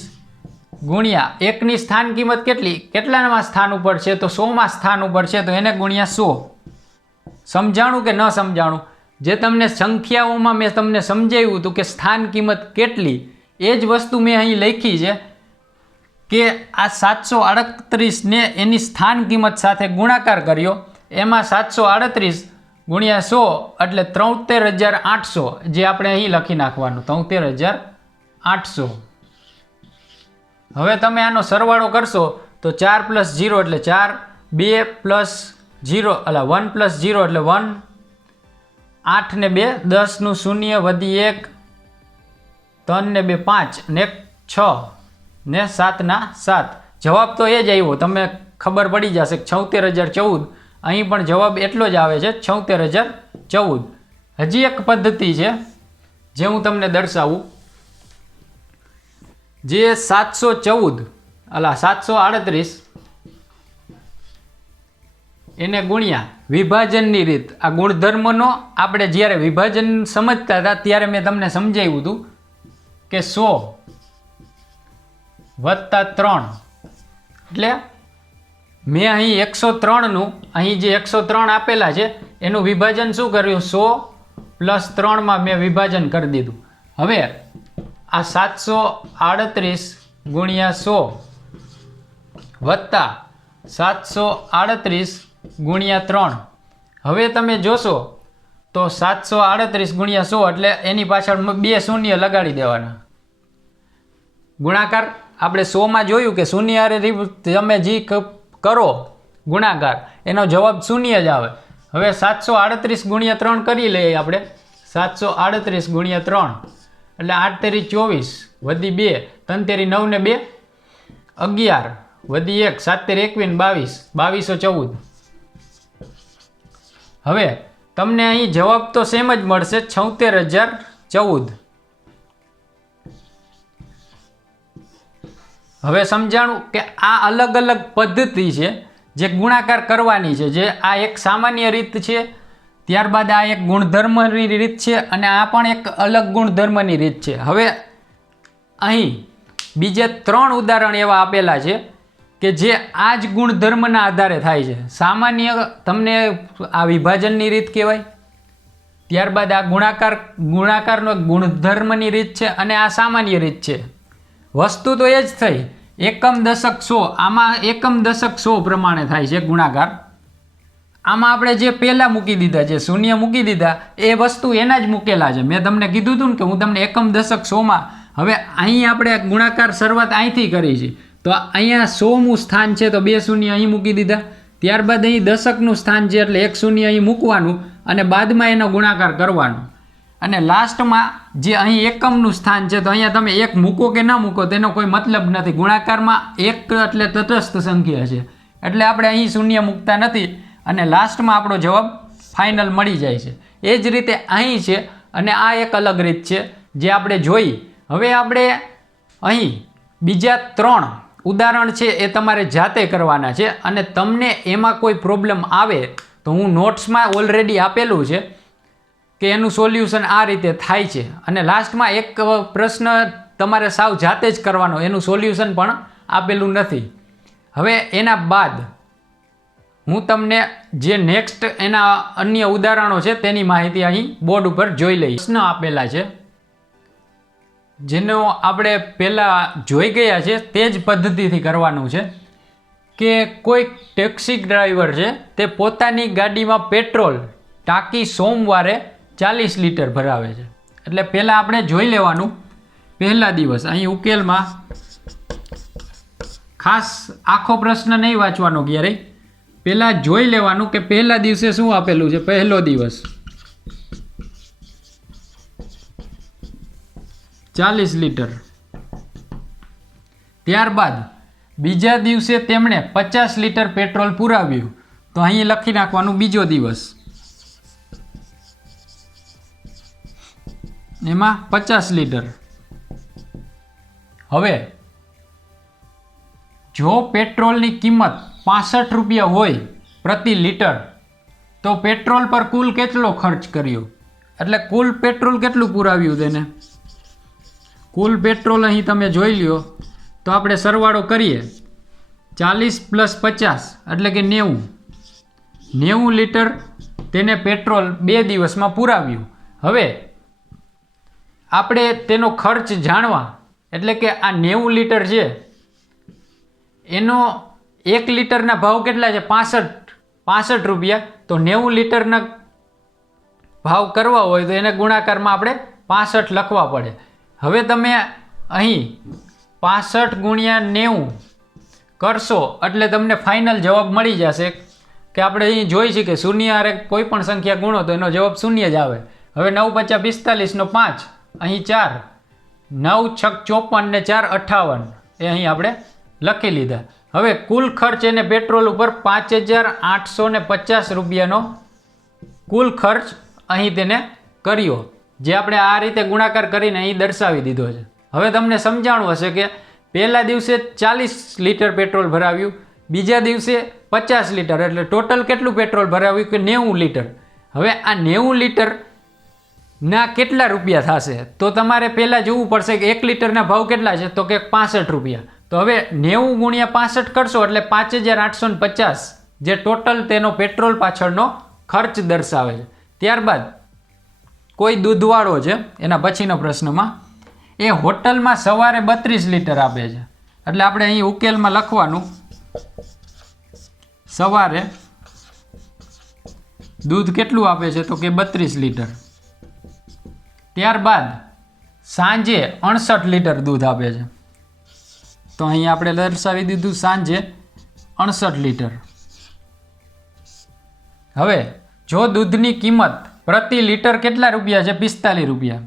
ગુણ્યા 1ની સ્થાન કિંમત કેટલી, કેટલામાં સ્થાન ઉપર છે તો 100માં સ્થાન ઉપર છે તો એને ગુણ્યા 100. સમજાણું કે ન સમજાણું? જે તમને સંખ્યાઓમાં મેં તમને સમજાવ્યું હતું કે સ્થાન કિંમત કેટલી એ જ વસ્તુ મેં અહીં લખી છે કે આ 738 ને એની સ્થાન કિંમત સાથે ગુણાકાર કર્યો. એમાં 738 ગુણ્યા 100 એટલે 73800 જે આપણે અહીં લખી નાખવાનું 73800. હવે તમે આનો સરવાળો કરશો તો 4 + 0 એટલે 4, 2 + 0 એટલે 1 + 0 એટલે 1, 8 ને 2 10 નું 0 વધી 1 3 ને 2 5 ને 6 ને 7 ના 7 જવાબ તો એ જ આવ્યો. તમે ખબર પડી જશે 76,014. અહીં પણ જવાબ એટલો જ આવે છે 76,014. હજી એક પદ્ધતિ છે જે હું તમને દર્શાવું. જે 738 એને ગુણ્યા વિભાજનની રીત. આ ગુણધર્મનો આપણે જ્યારે વિભાજન સમજતા હતા ત્યારે મેં તમને સમજાવ્યું હતું કે 100 વત્તા 3 એટલે મેં અહીં 103નું અહીં જે 103 આપેલા છે એનું વિભાજન શું કર્યું? 100 + 3 મેં વિભાજન કરી દીધું. હવે આ 738 ગુણ્યા 100 વત્તા 738 ગુણ્યા 3. હવે તમે જોશો તો 738 ગુણ્યા 100 એટલે એની પાછળ 2 શૂન્ય લગાડી દેવાના. ગુણાકાર આપણે 100માં જોયું કે શૂન્ય હારે તમે જે કરો ગુણાકાર એનો જવાબ શૂન્ય જ આવે. હવે 738 ગુણ્યા 3 કરી લઈએ આપણે. 738 ગુણ્યા 3 એટલે 8 તેરી 24 વધી 2 3 તેરી 9 ને 2 11 વધી 1 7 તેરી 21 2214. હવે તમને અહીં જવાબ તો સેમ જ મળશે 76,014. હવે સમજાણું કે આ અલગ અલગ પદ્ધતિ છે જે ગુણાકાર કરવાની છે. જે આ એક સામાન્ય રીત છે, ત્યારબાદ આ એક ગુણધર્મની રીત છે અને આ પણ એક અલગ ગુણધર્મની રીત છે. હવે અહીં બીજે 3 ઉદાહરણ એવા આપેલા છે કે જે આ જ ગુણધર્મના આધારે થાય છે. સામાન્ય તમને આ વિભાજનની રીત કહેવાય, ત્યારબાદ આ ગુણાકારનો ગુણધર્મની રીત છે અને આ સામાન્ય રીત છે. વસ્તુ તો એ જ થઈ. એકમ દશક 100 આમાં એકમ દશક 100 પ્રમાણે થાય છે ગુણાકાર. આમાં આપણે જે પહેલાં મૂકી દીધા છે શૂન્ય મૂકી દીધા એ વસ્તુ એના જ મૂકેલા છે. મેં તમને કીધું હતું ને કે હું તમને એકમ દશક 100માં હવે અહીં આપણે ગુણાકાર શરૂઆત અહીંથી કરી છે તો અહીંયા 100મું સ્થાન છે તો 2 શૂન્ય અહીં મૂકી દીધા. ત્યારબાદ અહીં દશકનું સ્થાન છે એટલે 1 શૂન્ય અહીં મૂકવાનું અને બાદમાં એનો ગુણાકાર કરવાનો. અને લાસ્ટમાં જે અહીં એકમનું સ્થાન છે તો અહીંયા તમે 1 મૂકો કે ના મૂકો તેનો કોઈ મતલબ નથી. ગુણાકારમાં 1 એટલે તટસ્થ સંખ્યા છે એટલે આપણે અહીં શૂન્ય મૂકતા નથી અને લાસ્ટમાં આપણો જવાબ ફાઇનલ મળી જાય છે. એ જ રીતે અહીં છે અને આ એક અલગ રીત છે જે આપણે જોઈ. હવે આપણે અહીં બીજા 3 ઉદાહરણ છે એ તમારે જાતે કરવાના છે અને તમને એમાં કોઈ પ્રોબ્લેમ આવે તો હું નોટ્સમાં ઓલરેડી આપેલું છે કે એનું સોલ્યુશન આ રીતે થાય છે અને લાસ્ટમાં એક પ્રશ્ન તમારે સાવ જાતે જ કરવાનો, એનું સોલ્યુશન પણ આપેલું નથી. હવે એના બાદ હું તમને જે નેક્સ્ટ એના અન્ય ઉદાહરણો છે તેની માહિતી અહીં બોર્ડ ઉપર જોઈ લઈએ. પ્રશ્ન આપેલા છે જેનો આપણે પહેલાં જોઈ ગયા છે તે જ પદ્ધતિથી કરવાનું છે કે કોઈ ટેક્સી ડ્રાઈવર છે તે પોતાની ગાડીમાં પેટ્રોલ ટાંકી સોમવારે 40 લીટર ભરાવે છે. એટલે પહેલાં આપણે જોઈ લેવાનું પહેલા દિવસ. અહીં ઉકેલમાં ખાસ આખો પ્રશ્ન નહીં વાંચવાનો ક્યારેય, પહેલાં જોઈ લેવાનું કે પહેલા દિવસે શું આપેલું છે. પહેલો દિવસ 40 લીટર. ત્યારબાદ બીજા દિવસે તેમણે 50 લીટર પેટ્રોલ પુરાવ્યું તો અહીં લખી નાખવાનું બીજો દિવસ, એમાં 50 લીટર. હવે જો પેટ્રોલની કિંમત 65 રૂપિયા હોય પ્રતિ લીટર તો પેટ્રોલ પર કુલ કેટલો ખર્ચ કર્યો, એટલે કુલ પેટ્રોલ કેટલું પુરાવ્યું તેને. કુલ પેટ્રોલ અહીં તમે જોઈ લ્યો તો આપણે સરવાળો કરીએ 40 + 50 એટલે કે 90 લીટર તેને પેટ્રોલ 2 દિવસમાં પુરાવ્યું. હવે આપણે તેનો ખર્ચ જાણવા એટલે કે આ 90 લીટર છે એનો 1 લીટરના ભાવ કેટલા છે 65 રૂપિયા. તો 90 લીટરના ભાવ કરવા હોય તો એને ગુણાકારમાં આપણે 65 લખવા પડે. હવે તમે અહીં 65 × 90 કરશો એટલે તમને ફાઇનલ જવાબ મળી જશે કે આપણે અહીં જોઈ છીએ કે શૂન્ય હારે કોઈ પણ સંખ્યા ગુણો તો એનો જવાબ શૂન્ય જ આવે. હવે 9 × 5 = 45 નો 5, અહીં 4, 9 × 6 = 54 ને 4 = 58 એ અહીં આપણે લખી લીધા. હવે કુલ ખર્ચ એને પેટ્રોલ ઉપર 5,850 રૂપિયાનો કુલ ખર્ચ અહીં તેને કર્યો, જે આપણે આ રીતે ગુણાકાર કરીને અહીં દર્શાવી દીધો છે. હવે તમને સમજાણું હશે કે પહેલા દિવસે 40 લીટર પેટ્રોલ ભરાવ્યું, બીજા દિવસે 50 લીટર, એટલે ટોટલ કેટલું પેટ્રોલ ભરાવ્યું કે 90 લીટર. હવે આ 90 લીટર ના કેટલા રૂપિયા થશે તો તમારે પહેલાં જોવું પડશે કે 1 લીટરના ભાવ કેટલા છે તો કે 65 રૂપિયા. તો હવે 90 × 65 કરશો એટલે 5,850 જે ટોટલ તેનો પેટ્રોલ પાછળનો ખર્ચ દર્શાવે છે. ત્યારબાદ કોઈ દૂધવાળો છે એના પછીનો પ્રશ્નમાં એ હોટલમાં સવારે 32 લીટર આપે છે, એટલે આપણે અહીં ઉકેલમાં લખવાનું સવારે દૂધ કેટલું આપે છે તો કે 32 લીટર. ત્યારબાદ સાંજે 68 લીટર દૂધ આપે છે, તો અહીં આપણે દર્શાવી દીધું સાંજે 68 લીટર. હવે જો દૂધની કિંમત પ્રતિ લીટર કેટલા રૂપિયા છે 45 રૂપિયા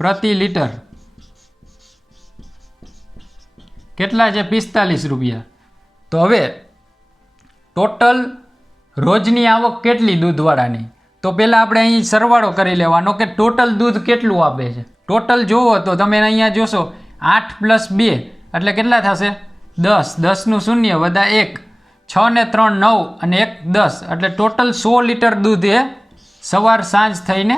પ્રતિ લીટર કેટલા છે 45 રૂપિયા. તો હવે ટોટલ રોજની આવક કેટલી દૂધવાળાની, તો પહેલાં આપણે અહીં સરવાળો કરી લેવાનો કે ટોટલ દૂધ કેટલું આપે છે. ટોટલ જોવો તો તમે અહીંયા જોશો 8 + 2 એટલે કેટલા થશે 10, 10નું શૂન્ય વત્તા 1, 6 ને 3 9 અને 1 10 એટલે ટોટલ 100 લીટર દૂધ એ સવાર સાંજ થઈને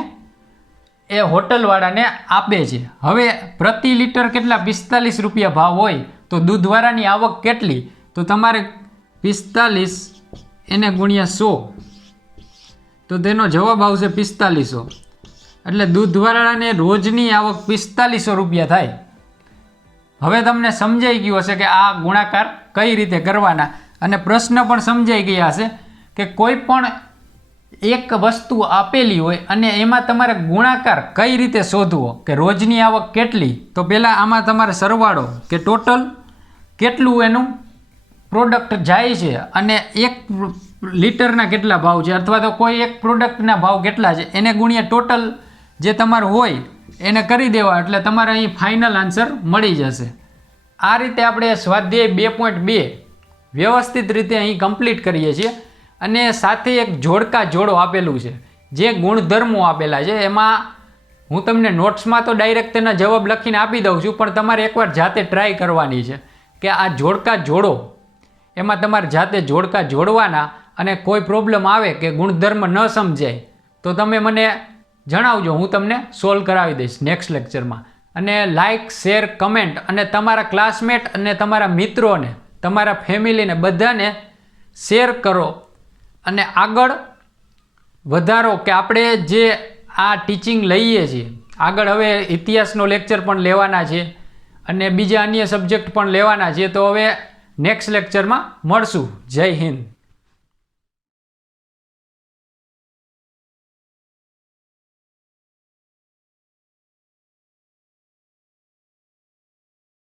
એ હોટલવાળાને આપે છે. હવે પ્રતિ લીટર કેટલા 45 રૂપિયા ભાવ હોય તો દૂધવાળાની આવક કેટલી, તો તમારે 45 એને ગુણ્યા 100 તો તેનો જવાબ આવશે 4500, એટલે દૂધવાળાને રોજની આવક 4500 રૂપિયા થાય. હવે તમને સમજાઈ ગયું હશે કે આ ગુણાકાર કઈ રીતે કરવાના, અને પ્રશ્ન પણ સમજાઈ ગયા હશે કે કોઈ પણ એક વસ્તુ આપેલી હોય અને એમાં તમારે ગુણાકાર કઈ રીતે શોધવો કે રોજની આવક કેટલી. તો પહેલાં આમાં તમારે સરવાળો કે ટોટલ કેટલું એનું પ્રોડક્ટ જાય છે અને 1 લીટરના કેટલા ભાવ છે અથવા તો કોઈ એક પ્રોડક્ટના ભાવ કેટલા છે એને ગુણ્યા ટોટલ જે તમારું હોય એને કરી દેવા, એટલે તમારે અહીં ફાઇનલ આન્સર મળી જશે. આ રીતે આપણે સ્વાધ્યાય 2.2 વ્યવસ્થિત રીતે અહીં કમ્પ્લીટ કરીએ છીએ, અને સાથે એક જોડકા જોડો આપેલું છે જે ગુણધર્મો આપેલા છે. એમાં હું તમને નોટ્સમાં તો ડાયરેક્ટ તેના જવાબ લખીને આપી દઉં છું, પણ તમારે એકવાર જાતે ટ્રાય કરવાની છે કે આ જોડકા જોડો એમાં તમારે જાતે જોડકા જોડવાના, અને કોઈ પ્રોબ્લેમ આવે કે ગુણધર્મ ન સમજાય તો તમે મને જણાવજો, હું તમને સોલ્વ કરાવી દઈશ નેક્સ્ટ લેક્ચરમાં. અને લાઇક શેર કમેન્ટ અને તમારા ક્લાસમેટ અને તમારા મિત્રોને તમારા ફેમિલીને બધાને શેર કરો અને આગળ વધારો કે આપણે જે આ ટીચિંગ લઈએ છીએ આગળ હવે ઇતિહાસનો લેક્ચર પણ લેવાના છે અને બીજા અન્ય સબ્જેક્ટ પણ લેવાના છે. તો હવે નેક્સ્ટ લેક્ચરમાં મળશું. જય હિન્દ.